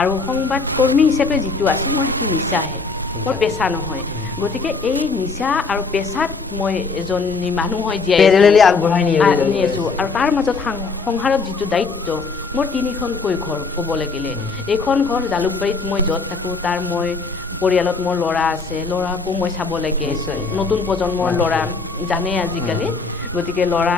আৰু সংবাদ কৰ্মী হিচাপে যিটো আছে মোৰ সেইটো নিচাহে মোৰ পেচা নহয় গতিকে এই নিচা আৰু পেচাত মই এজনী মানুহ হৈ জীয়াই আগবঢ়াই নি আছোঁ আৰু তাৰ মাজত সংসাৰত যিটো দায়িত্ব মোৰ 3খনকৈ ঘৰ ক'ব লাগিলে এইখন ঘৰ জালুকবাৰীত মই য'ত থাকোঁ তাৰ মই পৰিয়ালত মোৰ ল'ৰা আছে ল'ৰাকো মই চাব লাগে নতুন প্ৰজন্মৰ ল'ৰা জানে আজিকালি গতিকে ল'ৰা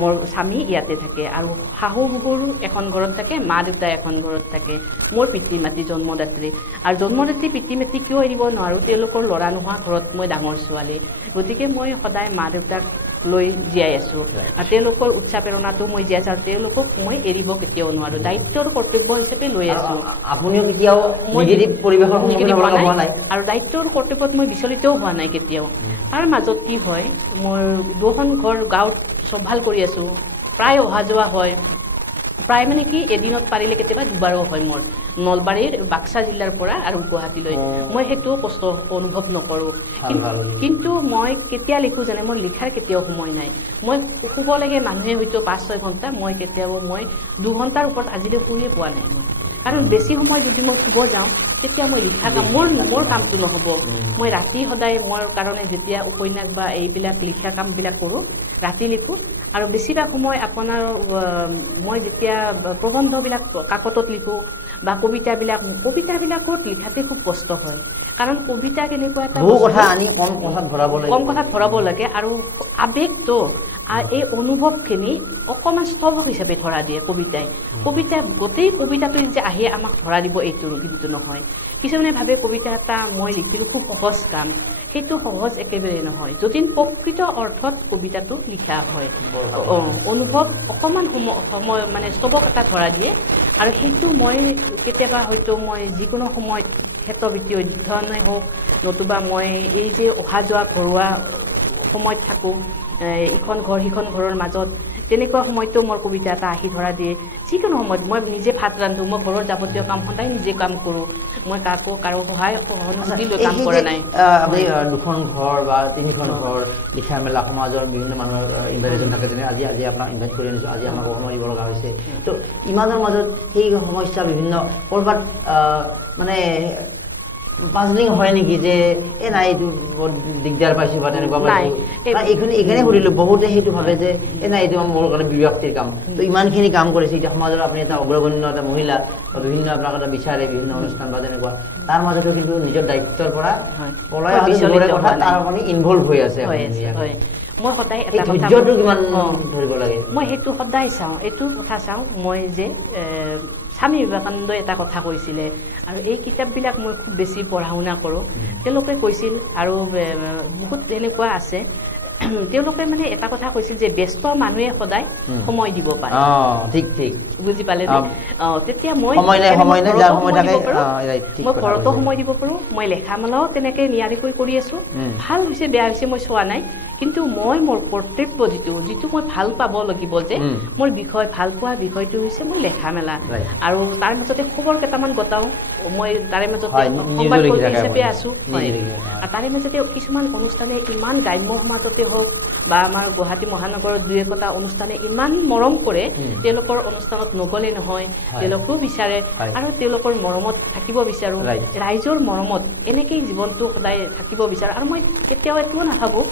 মোৰ স্বামী ইয়াতে থাকে আৰু শাহু শহুৰ এখন ঘৰত থাকে মা দেউতা এখন ঘৰত থাকে মোৰ পিতৃ মাতৃ জন্মদাত্ৰী আৰু জন্মদাত্ৰী পিতৃ মাতৃ কিয় এৰিব নোৱাৰোঁ তেওঁলোকৰ ল'ৰা নোহোৱা ঘৰত মই ডাঙৰ ছোৱালী গতিকে মই সদায় মা দেউতাক লৈ জীয়াই আছোঁ আৰু তেওঁলোকৰ উৎসাহ প্ৰেৰণাটো মই জীয়াই আছোঁ আৰু তেওঁলোকক মই এৰিব কেতিয়াও নোৱাৰোঁ দায়িত্বৰ কৰ্তব্য হিচাপে লৈ আছোঁ আপুনিও কেতিয়াও নিগেটিভ পৰিৱেশৰ সন্মুখীন হ'ব লগা হোৱা নাই আৰু দায়িত্বৰ কৰ্তব্যত মই বিচলিতও হোৱা নাই কেতিয়াও তাৰ মাজত কি হয় মোৰ দুখন ঘৰ গাঁৱত চম্ভাল কৰি আছোঁ প্ৰায় অহা যোৱা হয় প্ৰায় মানে কি এদিনত পাৰিলে কেতিয়াবা দুবাৰো হয় মোৰ নলবাৰীৰ বাক্সা জিলাৰ পৰা আৰু গুৱাহাটীলৈ মই সেইটো কষ্ট অনুভৱ নকৰোঁ কিন্তু মই কেতিয়া লিখোঁ জানে মোৰ লিখাৰ কেতিয়াও সময় নাই মই শুব লাগে মানুহে হয়তো 5-6 ঘণ্টা মই কেতিয়াও মই 2 ঘণ্টাৰ ওপৰত আজিলৈ শুয়ে পোৱা নাই মই কাৰণ বেছি সময় যদি মই শুব যাওঁ তেতিয়া মই লিখা কাম মোৰ কামটো নহ'ব মই ৰাতি সদায় মোৰ কাৰণে যেতিয়া উপন্যাস বা এইবিলাক লিখা কামবিলাক কৰোঁ ৰাতি লিখোঁ আৰু বেছিভাগ সময় আপোনাৰ মই যেতিয়া প্ৰবন্ধবিলাক কাকতত লিখোঁ বা কবিতাবিলাকত লিখাতে খুব কষ্ট হয় কাৰণ কবিতা কেনেকুৱা এটা কম কথাত ভৰাব লাগে আৰু আৱেগটো এই অনুভৱখিনি অকণমান স্তৱক হিচাপে ধৰা দিয়ে কবিতা গোটেই কবিতাটো যে আহি আমাক ধৰা দিব এইটো কিন্তু নহয় কিছুমানে ভাবে কবিতা এটা মই লিখিলোঁ খুব সহজ কাম সেইটো সহজ একেবাৰে নহয় যদি প্ৰকৃত অৰ্থত কবিতাটো লিখা হয় অনুভৱ অকণমান সময় মানে স্তৱক এটা ধৰা দিয়ে আৰু সেইটো মই কেতিয়াবা হয়তো মই যিকোনো সময়ত ক্ষেত্ৰভিত্তিক অধ্যয়নেই হওক নতুবা মই এই যে অহা যোৱা ঘৰুৱা সময়ত থাকোঁ ইখন ঘৰ সিখন ঘৰৰ মাজত তেনেকুৱা সময়তো মোৰ কবিতা এটা আহি ধৰা দিয়ে যিকোনো সময়ত মই নিজে ভাত ৰান্ধোঁ মই ঘৰৰ যাৱতীয় কাম সদায় নিজে কাম কৰোঁ মই কাৰো সহায় সহযোগী লৈ কাম কৰা নাই আপুনি 2খন ঘৰ বা 3খন ঘৰ লিখা মেলা সমাজৰ বিভিন্ন মানুহৰ ইনভাইটেশ্যন থাকে যেনে আজি আপোনাক ইনভাইট কৰি আনিছোঁ আজি আমাক সময় দিব লগা হৈছে তো ইমানৰ মাজত সেই সমস্যা বিভিন্ন ক'ৰবাত মানে পাজলিং হয় নেকি যে নাই এইটো বৰ দিগদাৰ পাইছোঁ বা তেনেকুৱা এইখিনি সুধিলোঁ বহুতে সেইটো ভাবে যে নাই এইটো মোৰ কাৰণে বিৰক্তিৰ কাম তো ইমানখিনি কাম কৰিছে এতিয়া সমাজৰ আপুনি এটা অগ্ৰগণ্য এটা মহিলা বা বিভিন্ন আপোনাক এটা বিচাৰে বিভিন্ন অনুষ্ঠান বা তেনেকুৱা তাৰ মাজতো কিন্তু নিজৰ দায়িত্বৰ পৰা পলাই কথা তাৰ আপুনি ইনভলভ হৈ আছে মই সদায় এটা কথা ধৰিব লাগে মই সেইটো সদায় চাওঁ এইটো কথা চাওঁ মই যে স্বামী বিবেকানন্দই এটা কথা কৈছিলে আৰু এই কিতাপবিলাক মই খুব বেছি পঢ়া শুনা কৰোঁ তেওঁলোকে কৈছিল আৰু বহুত এনেকুৱা আছে তেওঁলোকে মানে এটা কথা কৈছিল যে ব্যস্ত মানুহে সদায় সময় দিব পাৰে ঠিক ঠিক বুজি পালে তেতিয়া মই ঘৰতো সময় দিব পাৰোঁ মই লেখা মেলাও তেনেকৈ নিয়াৰিকৈ কৰি আছোঁ ভাল হৈছে বেয়া হৈছে মই চোৱা নাই কিন্তু মই মোৰ কৰ্তব্য যিটো মই ভাল পাব লাগিব যে মোৰ বিষয় ভাল পোৱা বিষয়টো হৈছে মই লেখা মেলা আৰু তাৰ মাজতে খবৰ কেইটামান গতাওঁ মই তাৰে মাজতে সংবাদকৰ্মী হিচাপে আছোঁ আৰু তাৰে মাজতে কিছুমান অনুষ্ঠানে ইমান গ্ৰাম্য সমাজতে হওক বা আমাৰ গুৱাহাটী মহানগৰত 2-1টা অনুষ্ঠানে ইমান মৰম কৰে তেওঁলোকৰ অনুষ্ঠানত নগ'লে নহয় তেওঁলোকেও বিচাৰে আৰু তেওঁলোকৰ মৰমত থাকিব বিচাৰোঁ ৰাইজৰ মৰমত এনেকেই জীৱনটো সদায় থাকিব বিচাৰোঁ আৰু মই কেতিয়াও এইটোও নাভাবোঁ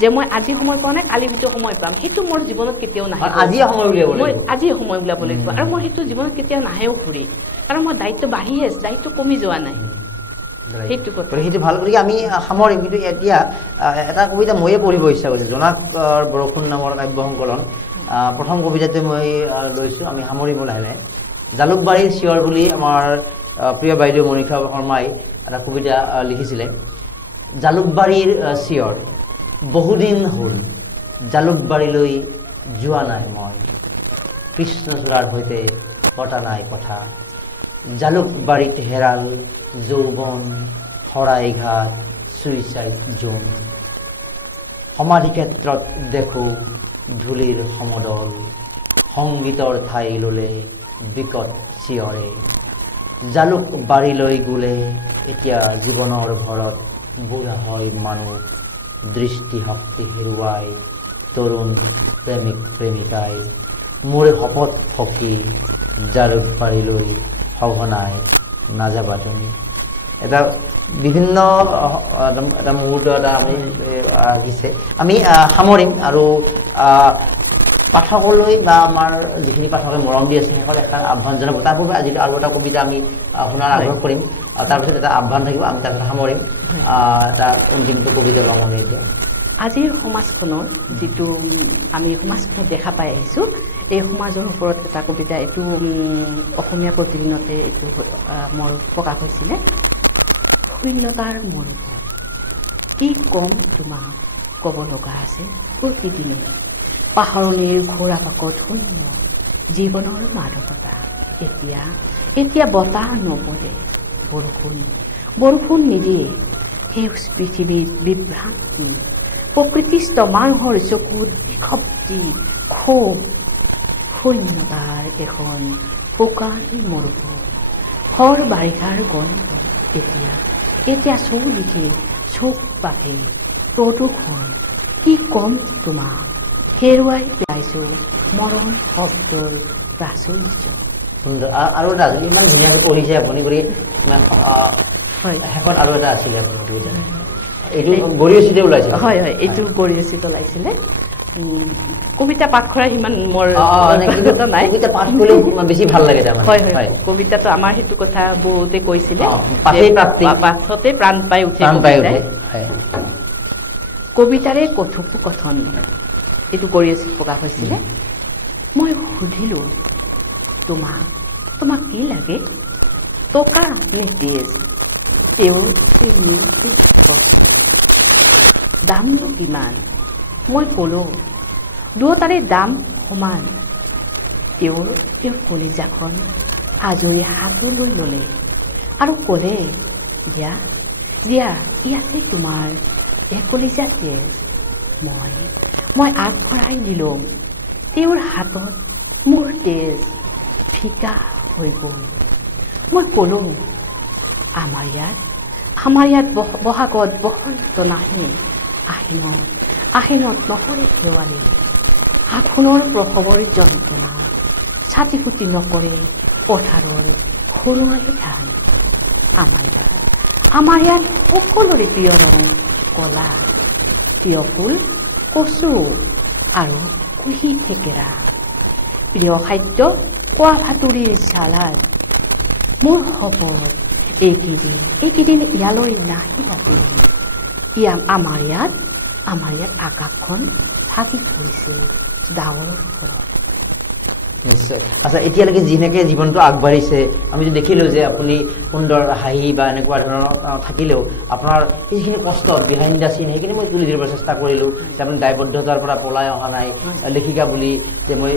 যে মই আজি সময় পোৱা নাই কালি ভিতৰত সময় পাম সেইটো মোৰ জীৱনত কেতিয়াও নাহে মই আজিয়ে সময় উলিয়াব লাগিব আৰু মই সেইটো জীৱনত কেতিয়াও নাহেও ঘূৰি কাৰণ মই দায়িত্ব বাঢ়ি আছে দায়িত্ব কমি যোৱা নাই সেইটো ভাল কৰি আমি সামৰিম কিন্তু এতিয়া এটা কবিতা ময়ে পঢ়িব ইচ্ছা কৰিছোঁ জোনাকৰ বৰষুণ নামৰ কাব্য সংকলন প্ৰথম কবিতাটো মই লৈছোঁ আমি সামৰিব লাহে লাহে জালুকবাৰীৰ চিঞৰ বুলি আমাৰ প্ৰিয় বাইদেউ মণিষা শৰ্মাই এটা কবিতা লিখিছিলে জালুকবাৰীৰ চিঞৰ বহুদিন হ'ল জালুকবাৰীলৈ যোৱা নাই মই কৃষ্ণচূড়াৰ সৈতে পতা নাই কথা জালুকবাৰীত হেৰাল যৌৱন শৰাইঘাট ছুইচাইড জোন সমাধি ক্ষেত্ৰত দেখোঁ ধূলিৰ সমদল সংগীতৰ ঠাই ল'লে বিকট চিঞৰে জালুকবাৰীলৈ গ'লে এতিয়া জীৱনৰ ভৰত বুঢ়া হয় মানুহ দৃষ্টিশক্তি হেৰুৱাই তৰুণ প্ৰেমিক প্ৰেমিকাই মোৰ শপত সখী জালুকবাৰীলৈ সঘনাই নাযাবা তুমি এটা বিভিন্ন এটা মুহূৰ্ত এটা আমি আহিছে আমি সামৰিম আৰু পাঠকলৈ বা আমাৰ যিখিনি পাঠকে মৰম দি আছে সেইসকলে এখন আহ্বান জনাব তাৰ পূৰ্বে আজি আৰু এটা কবিতা আমি শুনাৰ আগ্ৰহ কৰিম তাৰপিছত এটা আহ্বান থাকিব আমি তাৰপিছত সামৰিম এটা অন্তিমটো কবিতা ল'ম আমি এতিয়া আজিৰ সমাজখনৰ যিটো আমি সমাজখনত দেখা পাই আহিছোঁ এই সমাজৰ ওপৰত এটা কবিতা এইটো অসমীয়া প্ৰতিদিনতে এইটো মোৰ প্ৰকাশ হৈছিলে শূন্যতাৰ মৰুভূমি কি কম তোমাক ক'ব লগা আছে প্ৰতিদিনে পাহৰণিৰ ঘোঁৰা পাকত শূন্য জীৱনৰ মাদকতা এতিয়া বতাহ নপৰে বৰষুণ নিদিয়ে সেউজ পৃথিৱীত বিভ্ৰান্তি প্ৰকৃতিস্থ মানুহৰ চকুত বিক্ষতি ক্ষোভ শূন্যতাৰ এখন শুকান মৰুভূমি হৰ বাৰিষাৰ গন্ধ এতিয়া চৌদিশে চোখ পাখি প্ৰদূষণ কি কম তোমাক হেৰুৱাই পেলাইছো মৰম শব্দৰ প্ৰাচুৰ্য সুন্দৰ আৰু এটা আছিল ইমান ধুনীয়াকৈ পঢ়িছে আপুনি কৰি শেষত আৰু এটা আছিলে আপোনাৰ কবিতা এইটো গৰিয়সীতে ওলাইছিল হয় এইটো গৰিয়সীত ওলাইছিলে কবিতা পাঠ কৰা ইমান মোৰ নাই কবিতা পাঠ কৰিলে বেছি ভাল লাগে তাৰমানে হয় কবিতাটো আমাৰ সেইটো কথা বহুতে কৈছিলে পাঠতে প্ৰাণ পাই উঠে কবিতাৰে কথোপকথন এইটো গৰিয়সীত প্ৰকাশ হৈছিলে মই সুধিলো তোমাক কি লাগে টকা নে তেজ তেওঁৰ দামনো কিমান মই ক'লো দুয়োটাৰে দাম সমান তেওঁৰ কলিজাখন আজৰি হাতলৈ ল'লে আৰু ক'লে দিয়া ইয়াতে তোমাৰ কলিজা তেজ মই আগবঢ়াই দিলো তেওঁৰ হাতত মোৰ তেজ ফিকা হৈ গ'ল মই ক'লো আমাৰ ইয়াত বহাগত বসন্ত নাহে আহিনত নকৰে শেৱালি আঘোণৰ প্ৰসৱৰ যন্ত্ৰণা ছাতি ফুটি নকৰে পথাৰৰ সোণোৱালী ধান আমাৰ ইয়াত সকলোৰে প্ৰিয় ৰং কলা প্ৰিয় ফুল কচু আৰু কুহি থেকেৰা প্ৰিয় খাদ্য কোৱা ভাতুৰিৰ চালাড মোৰ শপত এইকেইদিন ইয়ালৈ নাহিবা তুমি আমাৰ ইয়াত আকাশখন ঢাকি পৰিছে ডাৱৰ ফলত নিশ্চয় আচ্ছা এতিয়ালৈকে যেনেকৈ জীৱনটো আগবাঢ়িছে আমি দেখিলো যে আপুনি সুন্দৰ হাঁহি বা এনেকুৱা ধৰণৰ থাকিলেও আপোনাৰ এইখিনি কষ্ট বিহাইণ্ড দ্য চিন সেইখিনি মই তুলি ধৰিব চেষ্টা কৰিলোঁ যে আপুনি দায়বদ্ধতাৰ পৰা পলাই অহা নাই লেখিকা বুলি যে মই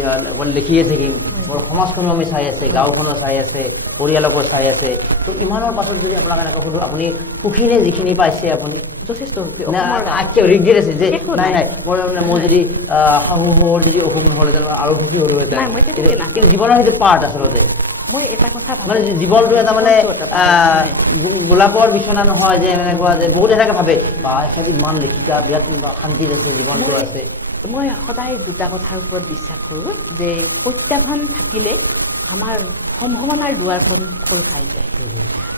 লিখিয়ে থাকিম মোৰ সমাজখনো আমি চাই আছে গাঁওখনো চাই আছে পৰিয়ালকো চাই আছে তো ইমানৰ পাছত যদি আপোনাক এনেকৈ সুধো আপুনি সুখী নে যিখিনি পাইছে আপুনি যথেষ্ট ৰিগ্ৰেট আছে যে নাই মই যদি শাহুৰ যদি অসুখ নহ'লেহেঁতেন আৰু সুখী হ'লোহেঁতেন কিন্তু জীৱনৰ সেইটো পাৰ্ট আচলতে মই এটা কথা মানে জীৱনটো এটা মানে গোলাপৰ বিচনা নহয় যে এনেকুৱা যে বহুত এনেকৈ ভাবে বা এখেত ইমান লেখিকা বিৰাট শান্তিত আছে জীৱনটো আছে মই সদায় দুটা কথাৰ ওপৰত বিশ্বাস কৰোঁ যে প্ৰত্যাহ্বান থাকিলে আমাৰ সম্ভাৱনাৰ দুৱাৰখন খোল খাই যায়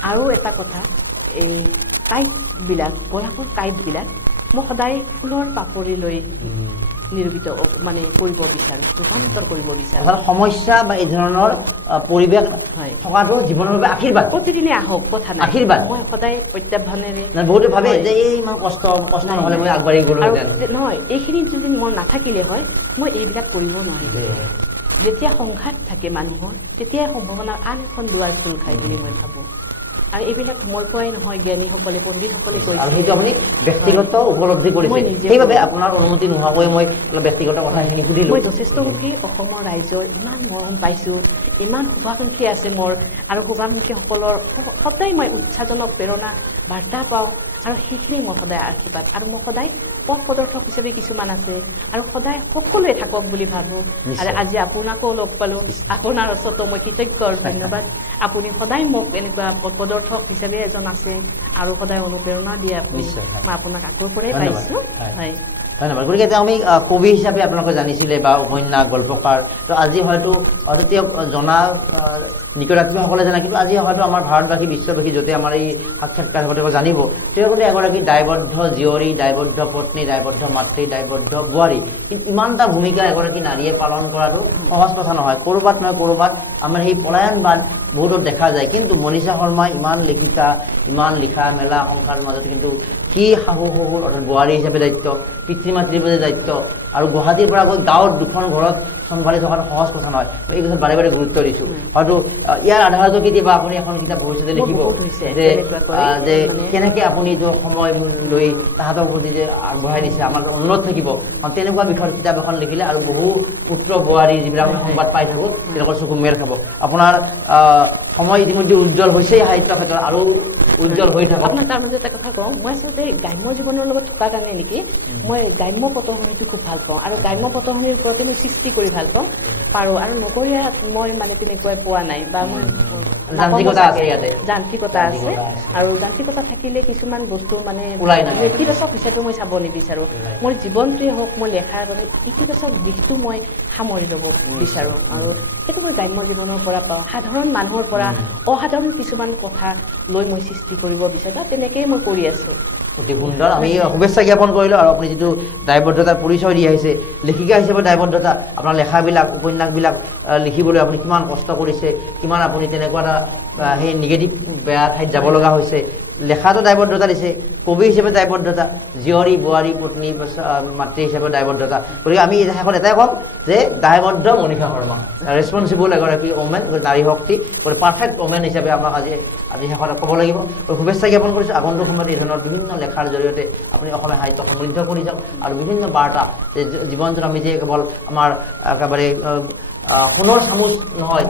আৰু এটা কথা এই কাঁইটবিলাক গোলাপৰ কাঁইটবিলাক মই সদায় ফুলৰ পাপৰিলৈ নিৰূপিত মানে কৰিব বিচাৰোঁ ৰূপান্তৰ কৰিব বিচাৰোঁ সমস্যা বা এই ধৰণৰ পৰিৱেশ থকাটো জীৱনৰ বাবে আশীৰ্বাদ প্ৰতিদিনে আহক কথা নাই আশীৰ্বাদ মই সদায় প্ৰত্যাহ্বানেৰে বহুতে ভাবে যে এই ইমান কষ্ট নহ'লে মই আগবাঢ়ি গ'লো নহয় এইখিনি যদি মই নাথাকিলে হয় মই এইবিলাক কৰিব নোৱাৰিলোঁ যেতিয়া সংঘাত থাকে মানুহৰ তেতিয়াই সম্ভাৱনাৰ আন এখন দুৱাৰ খোল খায় বুলি মই ভাবোঁ আৰু এইবিলাক মই কোৱাই নহয় জ্ঞানীসকলে পণ্ডিতসকলে কৈছে সেইটো আপুনি ব্যক্তিগত উপলব্ধি কৰিছে সেইবাবে আপোনাৰ অনুমতি নোহোৱাকৈ মই ব্যক্তিগত কথাখিনি সুধিলোঁ মই যথেষ্ট সুখী অসমৰ ৰাইজৰ ইমান মৰম পাইছোঁ ইমান শুভাকাংক্ষী আছে মোৰ আৰু শুভাকাংক্ষীসকলৰ সদায় মই উৎসাহজনক প্ৰেৰণা বাৰ্তা পাওঁ আৰু সেইখিনি মই সদায় আশীৰ্বাদ আৰু মই সদায় পথ প্ৰদৰ্শক হিচাপে কিছুমান আছে আৰু সদায় সকলোৱে থাকক বুলি ভাবোঁ আৰু আজি আপোনাকো লগ পালোঁ আপোনাৰ ওচৰতো মই কৃতজ্ঞ ধন্যবাদ আপুনি সদায় মোক এনেকুৱা পথ প্ৰদৰ্শক হিচাপে এজন আছে আৰু সদায় অনুপ্ৰেৰণা দিয়ে আপুনি মই আপোনাক আগৰ পৰাই পাইছোঁ হয় ধন্যবাদ। গতিকে তেওঁ আমি কবি হিচাপে আপোনালোকে জানিছিলে বা উপন্যাস গল্পকাৰ, তো আজি হয়তো তেওঁক জনা নিকটাত্মীয়সকলে জানে, কিন্তু আজি হয়তো আমাৰ ভাৰতবাসী বিশ্ববাসী য'তে আমাৰ এই সাক্ষাৎকাৰ হ'ব তেওঁ জানিব তেওঁ কিন্তু এগৰাকী দায়বদ্ধ জীয়ৰী, দায়বদ্ধ পত্নী, দায়বদ্ধ মাতৃ, দায়বদ্ধ বোৱাৰী। কিন্তু ইমানটা ভূমিকা এগৰাকী নাৰীয়ে পালন কৰাটো সহজ কথা নহয়। ক'ৰবাত নহয় ক'ৰবাত আমাৰ সেই পলায়নবাদ বহুতো দেখা যায়। কিন্তু মনীষা শৰ্মা ইমান লেখিকা, ইমান লিখা মেলা সংসাৰৰ মাজত কিন্তু কি শাহু শহুৰ অৰ্থাৎ বোৱাৰী হিচাপে দায়িত্ব, পিতৃ মাতৃৰ প্ৰতি দায়িত্ব, আৰু গুৱাহাটীৰ পৰা গৈ গাঁৱত দুখন ঘৰত চম্ভালি থকাটো সহজ কথা নহয়। এই কথাত বাৰে বাৰে গুৰুত্ব দিছোঁ। হয়তো ইয়াৰ আধাৰতো কেতিয়াবা আপুনি এখন কিতাপ ভৱিষ্যতে লিখিব যে কেনেকৈ আপুনি এইটো সময় লৈ তাহাঁতৰ প্ৰতি যে আগবঢ়াই দিছে, আমাৰ অনুৰোধ থাকিব তেনেকুৱা বিষয়ত কিতাপ এখন লিখিলে আৰু বহু পুত্ৰ বোৱাৰী যিবিলাক আমি সংবাদ পাই থাকোঁ তেওঁলোকৰ চকু মেল খাব। আপোনাৰ সময় ইতিমধ্যে উজ্জ্বল হৈছেই সাহিত্য ক্ষেত্ৰত, আৰু উজ্জ্বল হৈ থাকক। আপোনাৰ তাৰ মাজতে এটা কথা কওঁ, মই আচলতে গ্ৰাম্য জীৱনৰ লগত থকা কাৰণে নেকি মই গ্ৰাম্য পটভূমিটো খুব ভাল পাওঁ, আৰু গ্ৰাম্য পটভূমিৰ ওপৰতে মই সৃষ্টি কৰি ভাল পাৰোঁ। আৰু নগৰীয়াত মই মানে তেনেকুৱাই পোৱা নাই, বা মই যান্ত্ৰিকতা আছে, ইয়াতে যান্ত্ৰিকতা আছে, আৰু যান্ত্ৰিকতা থাকিলে কিছুমান বস্তু মানে ইতিবাচক হিচাপে মই চাব নিবিচাৰোঁ। মোৰ জীৱনটোৱে হওক, মই লেখাৰ বাবে ইতিবাচক দিশটো মই সামৰি ল'ব বিচাৰোঁ, আৰু সেইটো মই গ্ৰাম্য জীৱনৰ পৰা পাওঁ। সাধাৰণ মানুহৰ পৰা অসাধাৰণ কিছুমান কথা লৈ মই সৃষ্টি কৰিব বিচাৰোঁ, তেনেকেই মই কৰি আছোঁ। অতি সুন্দৰ, আমি শুভেচ্ছা জ্ঞাপন কৰিলোঁ। আৰু আপুনি যিটো দায়বদ্ধতাৰ পৰিচয় দি আহিছে, লেখিকা হিচাপে দায়বদ্ধতা, আপোনাৰ লেখাবিলাক উপন্যাসবিলাক লিখিবলৈ আপুনি কিমান কষ্ট কৰিছে, কিমান আপুনি তেনেকুৱা এটা সেই নিগেটিভ বেয়া ঠাইত যাব লগা হৈছে, লেখাটো দায়বদ্ধতা দিছে, কবি হিচাপে দায়বদ্ধতা, জীয়ৰী বোৱাৰী পত্নী মাতৃ হিচাপে দায়বদ্ধতা। গতিকে আমি শেষত এটাই ক'ম যে দায়বদ্ধ মনীষা শৰ্মা, ৰেছপনচিবল এগৰাকী ওমেন, নাৰী শক্তি, গতিকে পাৰফেক্ট ওমেন হিচাপে আমাক আজি শেষত ক'ব লাগিব। শুভেচ্ছা জ্ঞাপন কৰিছোঁ। আগন্তুক সময়ত এই ধৰণৰ বিভিন্ন লেখাৰ জৰিয়তে আপুনি অসমীয়া সাহিত্য সমৃদ্ধ কৰি যাওক, আৰু বিভিন্ন বাৰ্তা যে জীৱনটোত আমি যে কেৱল আমাৰ একেবাৰে সোণৰ চামুচ নহয়,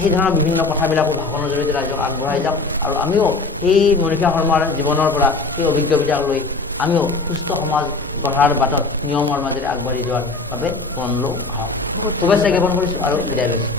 সেই ধৰণৰ বিভিন্ন কথাবিলাকো ভাষণৰ জৰিয়তে ৰাইজক আগবঢ়াই যাওক, আৰু আমিও সেই মনীষা শৰ্মাৰ জীৱনৰ পৰা সেই অভিজ্ঞতাবিলাক লৈ আমিও সুস্থ সমাজ গঢ়াৰ বাটত নিয়মৰ মাজেৰে আগবাঢ়ি যোৱাৰ বাবে মন লওঁ। শুভেচ্ছা জ্ঞাপন কৰিছোঁ আৰু বিদায় লৈছোঁ।